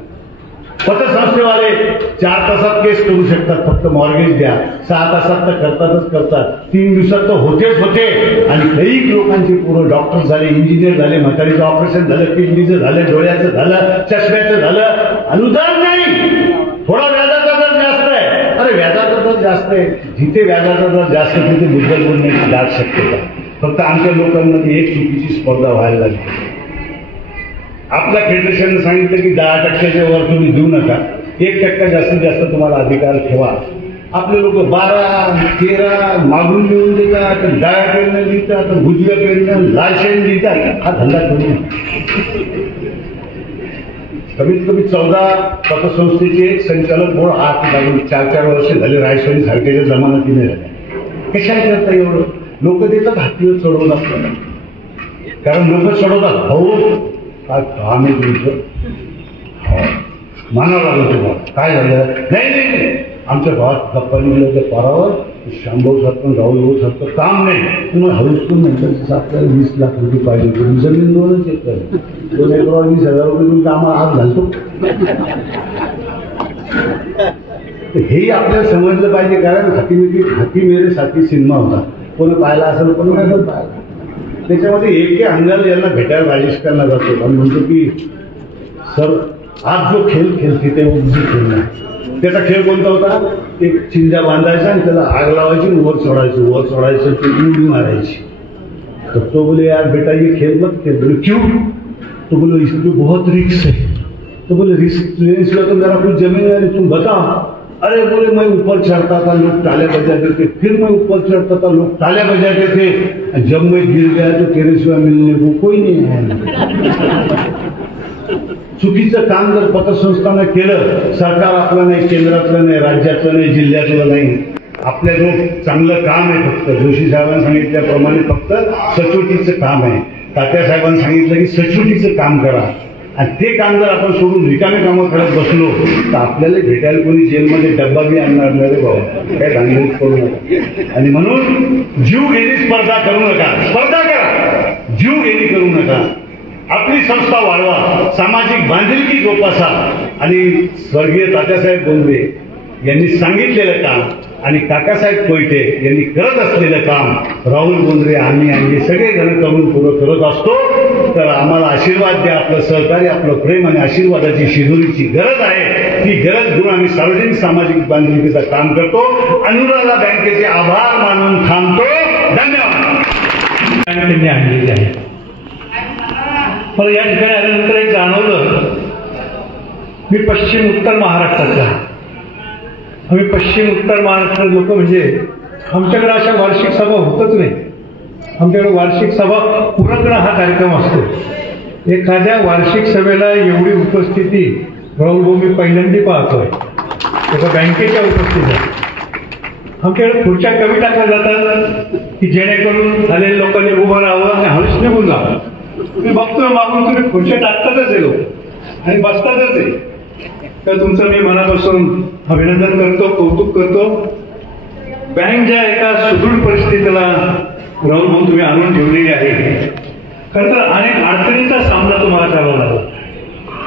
पतसंस्थेवाले 4 तासात केस करू शकतात. फक्त मॉर्गेज द्या. 6 तासात तर करतात. 3 दिवसात तर होते. आणि काही लोकांची पूर्ण डॉक्टर झाले, इंजिनियर झाले, म्हातारीचं ऑपरेशन झालं, किडनीचं झालं, डोळ्याचं झालं, चष्म्याचं झालं. अनुदान नाही, थोडा व्याजाचा दर जास्त आहे. अरे व्याजाचा दर जास्त आहे, जिथे व्याजाचा दर जास्त तिथे मुद्दल बोलण्याची दाट शक्यता. फक्त आमच्या लोकांमध्ये एक चुकीची स्पर्धा व्हायला लागली. आपल्या फेडरेशनने सांगितलं की 10% वर तुम्ही देऊ नका, 1% जास्तीत जास्त तुम्हाला अधिकार ठेवा. आपले लोक 12-13 मागून लिहून देतात, डाव्या पेरनं लिहितात, उजव्या पेरनं लालशेन लिहितात. हा धंदा करू. कमीत कमी 14 पतसंस्थेचे संचालक बोर्ड हात लागून 4-4 वर्ष झाले. रायसोनी सारख्याच्या जमानतीने झाल्या. कशाला करता एवढं? लोक देतात, हातीवर चढवून आपल्याला. कारण लोक चढवतात, भाऊ काय काम आहे तुमचं, मानावं लागलं तुम्हाला. काय झालं? नाही, आमच्या भावात गप्पा निघलं त्या पारावर शांभाऊ सारखं, राहुल भाऊ सारखं काम नाही. तुम्हाला हळूचकून नंतर आपल्याला 20 लाख रुपये पाहिजे. तुम्ही जमीन 2च एकर, 2 एकरावर 20,000 रुपये तुमचं आम्हाला हात घालतो. हेही आपल्याला समजलं पाहिजे. कारण हाती मेरे साथी सिनेमा होता, कोणी पाहिला असेल, कोणी नाही पाहिला. त्याच्यामध्ये एके अंगाला यांना भेटायला राजेश करणार जातो आणि म्हणतो की सर आज जो खेळ खेळते ते मुझे खेळणार. त्याचा खेळ कोणता होता? एक चिंजा बांधायचा आणि त्याला आग लावायची, वर सोडायचं ते उडी मारायची. तो बोले यार बेटा ये खेल मत खेल. बोले क्यों? तो बोले इसमें बहुत रिस्क है. तो बोले रिस्क लेने तो मेरा कुछ जमीन है, तुम बताओ. अरे बोले मैं ऊपर चढ़ता था लोग तालियां बजाते थे, फिर मैं ऊपर चढ़ता था लोग तालियां बजाते थे, जब मैं गिर गया तो तेरे सिवा मिलने को कोई नहीं है. चुकीचं काम जर पतसंस्थानं केलं, सरकार आपलं नाही, केंद्रातलं नाही, राज्यातलं नाही, जिल्ह्यातलं नाही, आपल्या जो चांगलं काम आहे फक्त जोशी साहेबांनी सांगितल्याप्रमाणे फक्त सचोटीचं काम आहे. तात्यासाहेबांनी सांगितलं की सचोटीचं काम करा आणि ते काम जर आपण सोडून रिकामे कामं करत बसलो तर आपल्याला भेटायला कोणी जेलमध्ये डब्बा बी आणणार नाही रे बाबा. काय धांगडूक करू नका. आणि म्हणून जीव घेणी स्पर्धा करू नका. स्पर्धा करा, जीव घेणी करू नका. आपली संस्था वाढवा, सामाजिक बांधिलकी जोपासा आणि स्वर्गीय तात्यासाहेब बोंद्रे यांनी सांगितलेलं काम आणि काकासाहेब कोयटे यांनी करत असलेलं काम राहुल बोंद्रे आम्ही सगळे जण करून पुरं करत असतो. तर आम्हाला आशीर्वाद द्या. आपलं सहकार्य, आपलं प्रेम आणि आशीर्वादाची शिदोरीची गरज आहे. ती गरज घेऊन आम्ही सार्वजनिक सामाजिक बांधिलकीचं काम करतो. अनुराधा बँकेचे आभार मानून थांबतो. धन्यवाद. त्यांनी आणलेली आहे. मला या ठिकाणी आल्यानंतर एक जाणवलं, मी पश्चिम उत्तर महाराष्ट्राचा. आम्ही पश्चिम उत्तर महाराष्ट्राचे लोक म्हणजे आमच्याकडे अशा वार्षिक सभा होतच नाही. आमच्याकडे वार्षिक सभा उरकणं हा कार्यक्रम असतो. एखाद्या वार्षिक सभेला एवढी उपस्थिती राहुल भाऊ मी पहिल्यांदा पाहतोय. एका बँकेच्या उपस्थितीत आमच्याकडे खुर्च्या कमी टाकल्या जातात की जेणेकरून आलेल्या लोकांनी उभं राहावं आणि हळूच निघून जावं. मी बघतोय मागून तुम्ही खुर्च्या टाकतातच आहे लोक आणि बसतातच आहे. तर तुमचं मी मनापासून अभिनंदन करतो, कौतुक करतो. बँक ज्या एका सुदृढ परिस्थितीला राहुल म्हणून तुम्ही आणून ठेवलेली आहे. खरं तर अनेक अडचणींचा सामना तुम्हाला करावा लागला,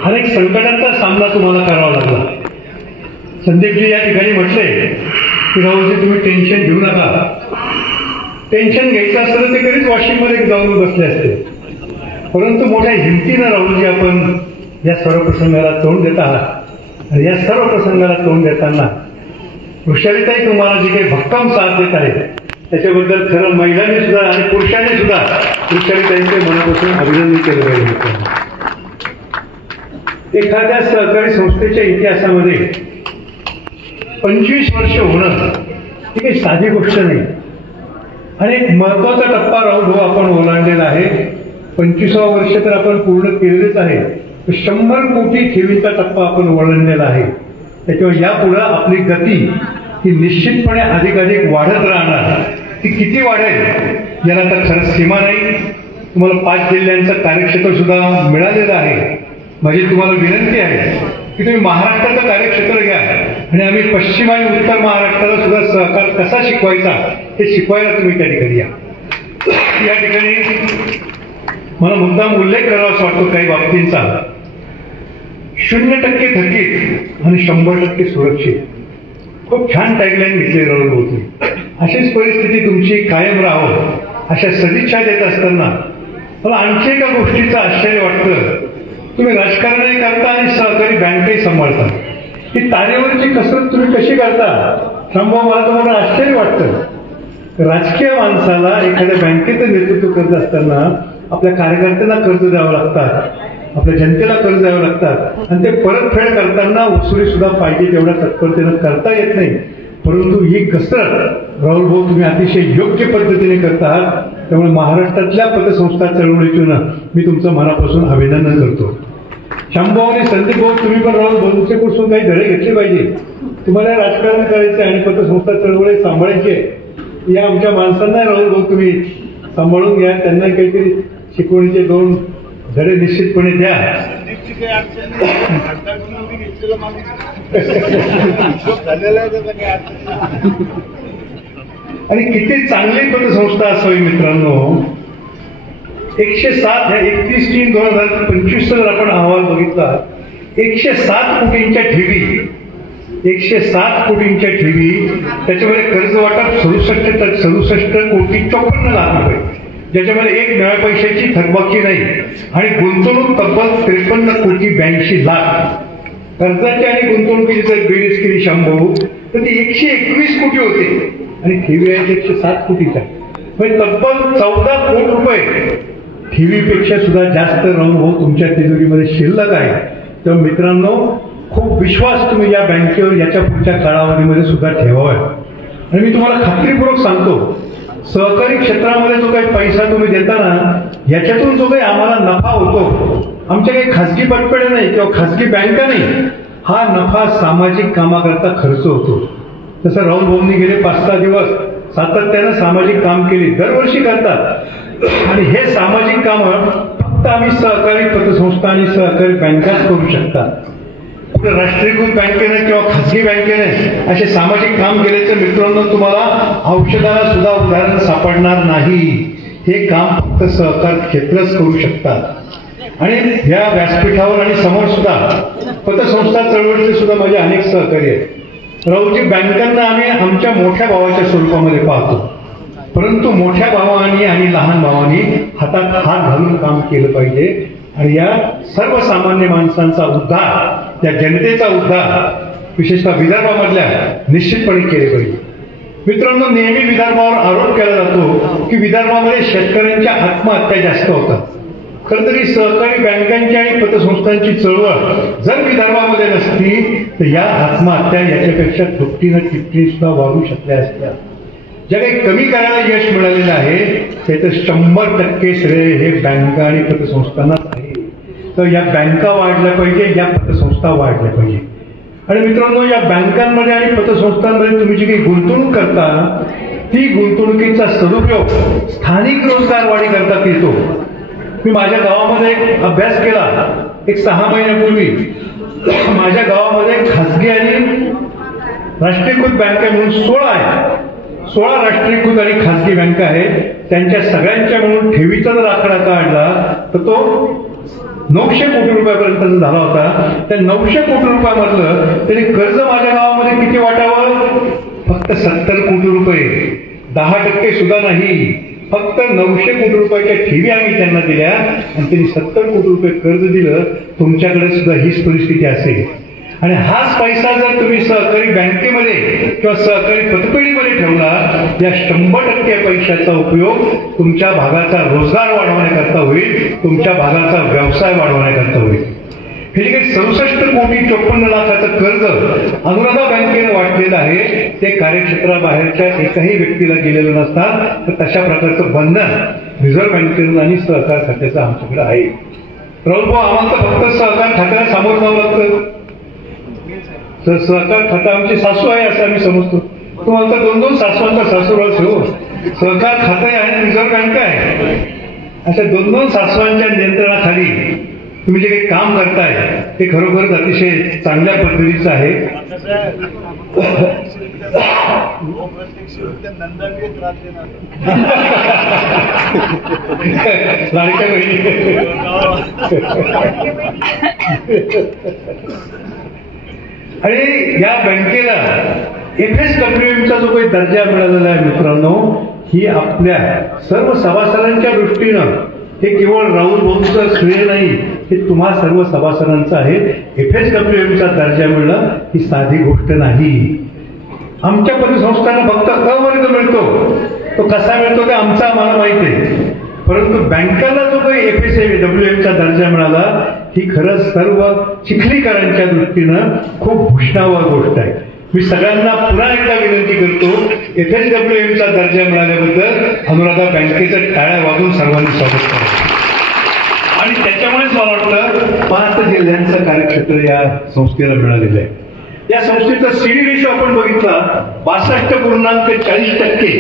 अनेक संकटांचा सामना तुम्हाला करावा लागला. संदीपजी या ठिकाणी म्हटले की राहुलजी तुम्ही टेन्शन घेऊ नका. टेन्शन घ्यायचं असतं ते कधीच वाशिममध्ये जाऊन बसले असते. परंतु मोठ्या हिमतीनं राहुलजी आपण या सर्व प्रसंगाला तोंड देत आहात. आणि या सर्व प्रसंगाला तोंड देताना वृषालीताई तुम्हाला जी काही भक्कम साथ देत आहे त्याच्याबद्दल खरं महिलांनी सुद्धा आणि पुरुषांनी सुद्धा वृषालीताईंचे मनापासून अभिनंदन केलं पाहिजे. एखाद्या सहकारी संस्थेच्या इतिहासामध्ये 25 वर्ष होणं ही काही साधी गोष्ट नाही. आणि एक महत्वाचा टप्पा राहुल भाऊ आपण ओलांडलेला आहे. 25वा वर्ष तर आपण पूर्ण केलेलेच आहे. 100 कोटी ठेवीचा टप्पा आपण ओलांडलेला आहे. त्याच्यामुळे यापुढे आपली गती ही निश्चितपणे अधिकाधिक वाढत राहणार. ती किती वाढेल याला तर खरंच सीमा नाही. तुम्हाला 5 जिल्ह्यांचं कार्यक्षेत्र सुद्धा मिळालेलं आहे. माझी तुम्हाला विनंती आहे की तुम्ही महाराष्ट्राचं कार्यक्षेत्र घ्या आणि आम्ही पश्चिम आणि उत्तर महाराष्ट्राला सुद्धा सहकार कसा शिकवायचा हे शिकवायला तुम्ही त्या ठिकाणी या. या ठिकाणी मला मुद्दाम उल्लेख करावासा वाटतो काही बाबतींचा. 0% थकीत आणि 100% सुरक्षित. खूप छान टॅगलाईन घेतली राहुल भाऊ. अशीच परिस्थिती तुमची कायम राहावं अशा सदिच्छा देत असताना मला आणखी एका गोष्टीचं आश्चर्य वाटतं. तुम्ही राजकारणही करता आणि सहकारी बँकही सांभाळता. ही तारेवरची कसरत तुम्ही कशी करता थांबवा, मला तुम्हाला आश्चर्य वाटतं. राजकीय माणसाला एखाद्या बँकेचं नेतृत्व करत असताना आपल्या कार्यकर्त्यांना कर्ज द्यावं लागतात, आपल्या जनतेला कर्ज द्यावं लागतात आणि ते परतफेड करताना उसुली सुद्धा पाहिजे तेवढ्या तत्परतेनं करता येत नाही. परंतु ही कसरत राहुल भाऊ तुम्ही अतिशय योग्य पद्धतीने करता आहात. त्यामुळे महाराष्ट्रातल्या पतसंस्था चळवळीतून मी तुमचं मनापासून अभिनंदन करतो. शामभाऊ आणि संदीप भाऊ तुम्ही पण राहुल भाऊंच्याकडून काही धडे घेतले पाहिजे. तुम्हाला राजकारण करायचे आणि पतसंस्था चळवळी सांभाळायचे. या आमच्या माणसांना राहुल भाऊ तुम्ही सांभाळून घ्या. त्यांना काहीतरी शिकवणीचे 2 धडे निश्चितपणे द्या. आणि किती चांगली पतसंस्था असावी मित्रांनो. 107 ह्या 31/3/2025 जर आपण अहवाल बघितला 107 कोटींच्या ठेवी, 107 कोटींच्या ठेवी, त्याच्यामध्ये कर्ज वाटप 67 कोटी 54 लाख रुपये. ज्याच्यामध्ये एक नव्या पैशाची थकबाकी नाही आणि गुंतवणूक तब्बल 53,82,00,000 कर्जाची आणि गुंतवणुकीची जर बेरीज केली शंभू तर ती 121 कोटी होते आणि ठेवी आहे 107 कोटीचा, म्हणजे तब्बल 14 कोटी रुपये ठेवीपेक्षा सुद्धा जास्त राहून हो तुमच्या तिजोरीमध्ये शिल्लक आहे. तेव्हा मित्रांनो, खूप विश्वास तुम्ही या बँकेवर याच्या पुढच्या कालावधीमध्ये सुद्धा ठेवावा. आणि मी तुम्हाला खात्रीपूर्वक सांगतो, सहकारी क्षेत्रामध्ये जो काही पैसा तुम्ही देता ना, याच्यातून जो काही आम्हाला नफा होतो, आमच्या काही खासगी पटपेढ्या नाही किंवा खासगी बँका नाही, हा नफा सामाजिक कामाकरता खर्च होतो. तसं राहुल भाऊंनी गेले 5-6 दिवस सातत्यानं सामाजिक काम केले, दरवर्षी करतात. आणि हे सामाजिक काम फक्त आम्ही सहकारी पतसंस्था आणि सहकारी बँकाच करू शकतात. कुठं राष्ट्रीयकृत बँकेने किंवा खासगी बँकेने असे सामाजिक काम केल्याचं मित्रांनो तुम्हाला औषधाला सुद्धा उदाहरण सापडणार नाही. हे काम फक्त सहकार क्षेत्रच करू शकतात. आणि या व्यासपीठावर आणि समोर सुद्धा पतसंस्था चळवळीचे सुद्धा माझे अनेक सहकारी आहेत. राऊजी, बँकांना आम्ही आमच्या मोठ्या भावाच्या स्वरूपामध्ये पाहतो, परंतु मोठ्या भावांनी आणि लहान भावांनी हातात हात घालून काम केलं पाहिजे आणि या सर्वसामान्य माणसांचा उद्धार, त्या जनतेचा उद्धार विशेषतः विदर्भामधल्या निश्चितपणे केले पाहिजे. मित्रांनो, नेहमी विदर्भावर आरोप केला जातो की विदर्भामध्ये शेतकऱ्यांच्या आत्महत्या जास्त होतात. खरं तरी सहकारी बँकांची आणि पतसंस्थांची चळवळ जर विदर्भामध्ये नसती तर या आत्महत्या याच्यापेक्षा दुपटीनं तिपटी सुद्धा वाढू शकल्या असत्या. ज्या काही कमी करायला यश मिळालेलं आहे त्याचं 100% श्रेय हे बँका आणि पतसंस्थांनाच आहे. तर या बँका वाढल्या पाहिजे, या पतसंस्था वाढल्या पाहिजे. आणि मित्रांनो, या बँकांमध्ये आणि पतसंस्थांमध्ये तुम्ही जी काही गुंतवणूक करता, ती गुंतवणुकीचा सदुपयोग स्थानिक रोजगार वाढी करता येतो. मी माझ्या गावामध्ये एक अभ्यास केला, एक 6 महिन्यापूर्वी. माझ्या गावामध्ये खासगी आणि राष्ट्रीयकृत बँका मिळून 16 आहे. 16 राष्ट्रीयकृत आणि खासगी बँका आहेत. त्यांच्या सगळ्यांच्या मिळून ठेवीचा जर आकडा काढला तर तो 900 कोटी रुपयापर्यंत झाला होता. त्या 900 कोटी रुपयामधलं तरी कर्ज माझ्या गावामध्ये किती वाटावं? फक्त 70 कोटी रुपये, 10% सुद्धा नाही. फक्त 900 कोटी रुपयाच्या ठेवी आम्ही त्यांना दिल्या आणि त्यांनी 70 कोटी रुपये कर्ज दिलं. तुमच्याकडे सुद्धा हीच परिस्थिती असेल. आणि हाच पैसा जर तुम्ही सहकारी बँकेमध्ये किंवा सहकारी पतपेढीमध्ये ठेवला, या 100% पैशाचा उपयोग तुमच्या भागाचा रोजगार वाढवण्याकरता होईल, तुमच्या भागाचा व्यवसाय वाढवण्याकरता होईल. हे जे काही 67 कोटी 54 लाखाचं कर्ज अनुराधा बँकेने वाटलेलं आहे, ते कार्यक्षेत्राबाहेरच्या एकाही व्यक्तीला गेलेलं नसतात. तर तशा प्रकारचं बंधन रिझर्व्ह बँकेनं आणि सहकार खात्याचं आमच्याकडे आहे. राहुल भाऊ, आम्हाला तर फक्त सहकार खात्याला सामोरं जावं लागतं. तर सहकार खातं आमची सासू आहे असं आम्ही समजतो. तुम्हाला तर 2-2 सासूंचा सासूरवास हो. सहकार खातं आहे आणि रिझर्व्ह बँक आहे. अशा 2-2 सासवांच्या नियंत्रणाखाली तुम्ही जे काही काम करताय ते खरोखरच अतिशय चांगल्या पद्धतीचं आहे. लाडक्या बहिणी आणि या बँकेला FSWMचा जो काही दर्जा मिळालेला आहे मित्रांनो, ही आपल्या सर्व सभासदांच्या दृष्टीनं हे केवळ राहुल भाऊंचं श्रेय नाही, हे तुम्हा सर्व सभासदांचं आहे. FSWMचा दर्जा मिळणं ही साधी गोष्ट नाही. आमच्या पतसंस्थांना फक्त अवर्ग मिळतो. तो कसा मिळतो ते आमचा आम्हाला माहिती आहे. परंतु बँकांना जो काही FSWMचा दर्जा मिळाला, ही खरंच सर्व चिखलीकरांच्या दृष्टीनं खूप भूषणावर गोष्ट आहे. मी सगळ्यांना पुन्हा एकदा विनंती करतो, FSWMचा दर्जा मिळाल्याबद्दल अनुराधा बँकेचं टाळ्या वाजून सर्वांनी स्वागत करा. आणि त्याच्यामुळेच मला वाटतं 5 जिल्ह्यांचं कार्यक्षेत्र या संस्थेला मिळालेलं आहे. या संस्थेचा CD रेशो आपण बघितला 62.40%.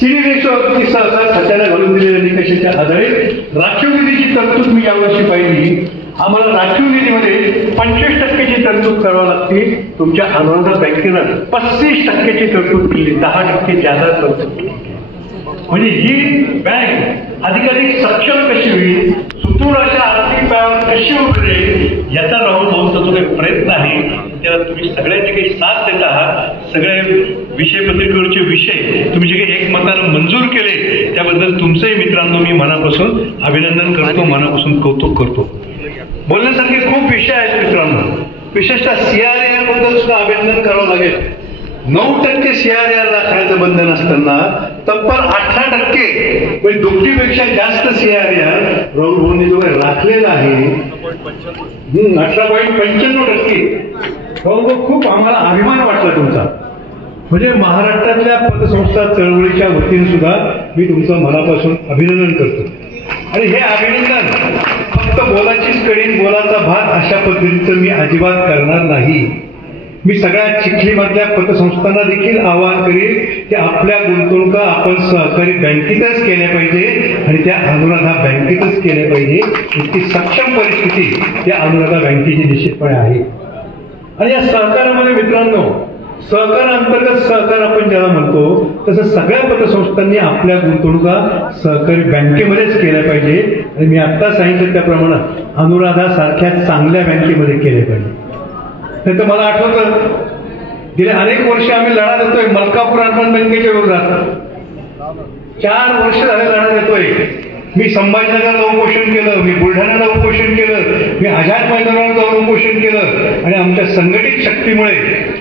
CD रेशो सहकार खात्याला घालून दिलेल्या निकषाच्या आधारे राखीव निधीची तरतूद मी यावर्षी पाहिली. आम्हाला राखीव निधीमध्ये 25%ची तरतूद करावी लागते. तुमच्या अनुराधा बँकेनं 35%ची तरतूद केली, 10% जादा तरतूद केली. म्हणजे ही बँक अधिकाधिक सक्षम कशी होईल, सुदूर अशा आर्थिक पायावर कशी उभे याचा राहुल भाऊंचा जो काही प्रयत्न आहे त्याला तुम्ही सगळ्यांचे काही साथ देत आहात. सगळे विषय पत्रिकेवरचे विषय तुम्ही जे काही एकमतानं मंजूर केले त्याबद्दल तुमचंही मित्रांनो मी मनापासून अभिनंदन करतो, मनापासून कौतुक करतो. बोलण्यासारखे खूप विषय आहेत मित्रांनो. विशेषतः CRAR बद्दल सुद्धा अभिनंदन करावं लागेल. 9% CRAR राखण्याचं बंधन असताना तब्बल 18% म्हणजे दुपटीपेक्षा जास्त CRAR राहुल भाऊंनी जो राखलेला आहे 18.95%. राहुल भाऊ खूप आम्हाला अभिमान वाटला तुमचा. म्हणजे महाराष्ट्रातल्या पतसंस्था चळवळीच्या वतीने सुद्धा मी तुमचं मनापासून अभिनंदन करतो. आणि हे अभिनंदन फक्त बोलाचीच करीन, बोलाचा भाग अशा पद्धतीचं मी अजिबात करणार नाही. मी सगळ्या चिखलीमधल्या पतसंस्थांना देखील आवाहन करीन की आपल्या गुंतवणुका आपण सहकारी बँकेतच केल्या पाहिजे आणि त्या अनुराधा बँकेतच केल्या पाहिजे. इतकी सक्षम परिस्थिती या अनुराधा बँकेची निश्चितपणे आहे. आणि या सहकारामध्ये मित्रांनो, सहकारांतर्गत सहकार आपण ज्याला म्हणतो तसं सगळ्या पतसंस्थांनी आपल्या गुंतवणुका सहकारी बँकेमध्येच केल्या पाहिजे. आणि मी आता सांगितलं त्याप्रमाणे अनुराधा सारख्या चांगल्या बँकेमध्ये केल्या पाहिजे. तर मला आठवतं गेले अनेक वर्ष आम्ही लढा देतोय मलकापूर अर्बन बँकेच्या विरोधात. 4 वर्ष झाले लढा देतोय. मी संभाजीनगरला उपोषण केलं, मी बुलढाण्याला उपोषण केलं, मी आझाद मैदानावर जाऊन उपोषण केलं आणि आमच्या संघटित शक्तीमुळे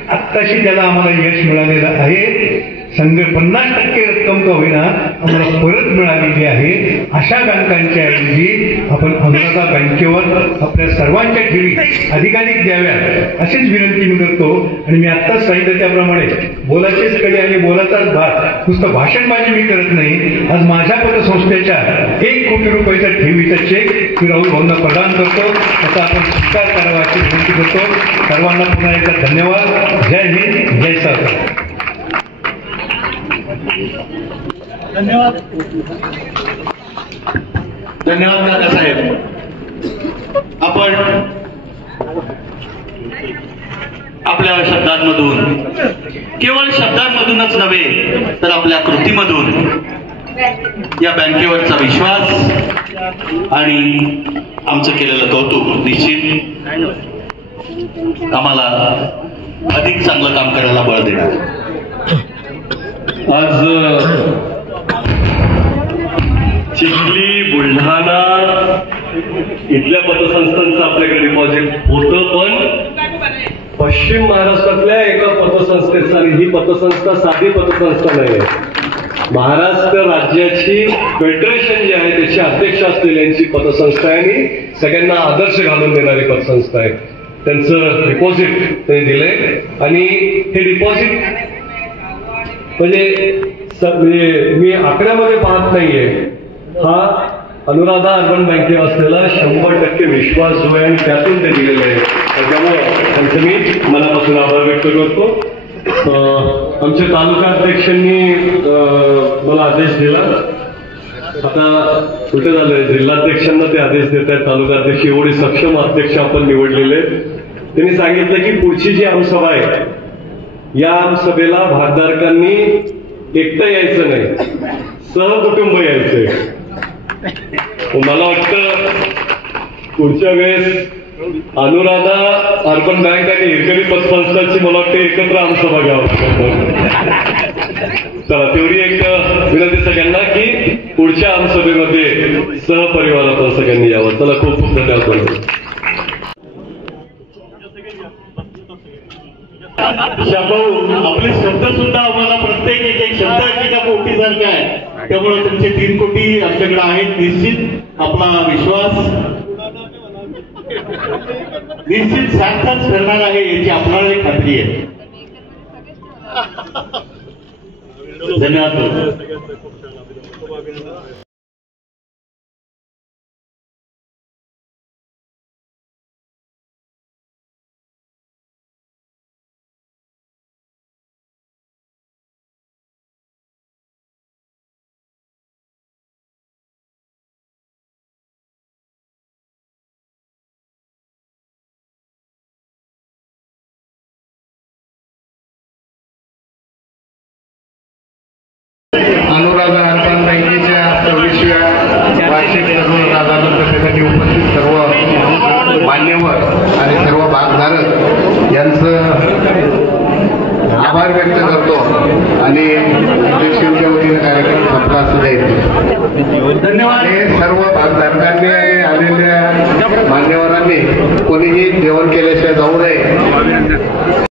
आत्ताशी त्याला आम्हाला यश मिळालेलं आहे. 50% रक्कम का होईना आम्हाला परत मिळालेली आहे. अशा बँकांच्या ऐवजी आपण अनुराधा बँकेवर आपल्या सर्वांच्या ठेवी अधिकाधिक द्याव्यात अशीच विनंती मी करतो. आणि मी आत्ताच सांगितलं त्याप्रमाणे बोलाचेच कडे आणि बोलाचाच भाग नुसतं भाषणबाजी मी करत नाही. आज माझ्या पतसंस्थेच्या 1 कोटी रुपयाचा ठेवीचा चेक मी राहुल भाऊंना प्रदान करतो. त्याचा आपण स्वीकार करावा अशी विनंती करतो. सर्वांना पुन्हा एकदा धन्यवाद. जय हिंद, जय सहकार. धन्यवाद दादासाहेब. आपण आपल्या शब्दांमधून, केवळ शब्दांमधूनच नव्हे तर आपल्या कृतीमधून या बँकेवरचा विश्वास आणि आमचं केलेलं कौतुक निश्चित आम्हाला अधिक चांगलं काम करायला बळ देणार. आज चिखली, बुलढाणा इथल्या पतसंस्थांचं आपल्याकडे डिपॉझिट होतं, पण पश्चिम महाराष्ट्रातल्या एका पतसंस्थेचं, आणि ही पतसंस्था साधी पतसंस्था नाही आहे, महाराष्ट्र राज्याची फेडरेशन जी आहे त्याची अध्यक्ष असलेल्यांची पतसंस्था आहे आणि सगळ्यांना आदर्श घालून देणारी पतसंस्था आहे. त्यांचं डिपॉझिट त्यांनी दिलंय आणि हे डिपॉझिट म्हणजे मी आकड्यामध्ये पाहत नाहीये, हा अनुराधा अर्बन बँकेवर असलेला 100% विश्वास जो आहे आणि त्यातून ते दिलेलं आहे. त्याच्यामुळे त्यांचं मी मनापासून आभार व्यक्त करतो. आमच्या तालुका अध्यक्षांनी मला आदेश दिला, आता कुठे झालंय जिल्हाध्यक्षांना ते आदेश देत आहेत. तालुका अध्यक्ष एवढे सक्षम अध्यक्ष आपण निवडलेले. त्यांनी सांगितलं की पुढची जी आमसभा आहे या आमसभेला भागधारकांनी एकटं यायचं नाही, सहकुटुंब यायचंय. मला वाटतं पुढच्या वेळेस अनुराधा अर्बन बँक आणि हिरकणी पतसंस्थांची मला वाटतं एकत्र आमसभा घ्यावं. चला तेवढी एक विनंती सगळ्यांना की पुढच्या आमसभेमध्ये सहपरिवार आपण सगळ्यांनी यावं. चला खूप खूप धन्यवाद. शाभाऊ, आपले शब्द सुद्धा आम्हाला प्रत्येक एक शब्द एका कोटीसारखे आहे. त्यामुळे तुमचे 3 कोटी आमच्याकडे आहेत. निश्चित आपला विश्वास निश्चित सार्थच ठरणार आहे याची आपल्याला खात्री आहे. धन्यवाद. अनुराधा अर्बन बँकेच्या असलेल्या मान्यवरांनी कोणीही जेवण केल्याशिवाय जाऊ नये.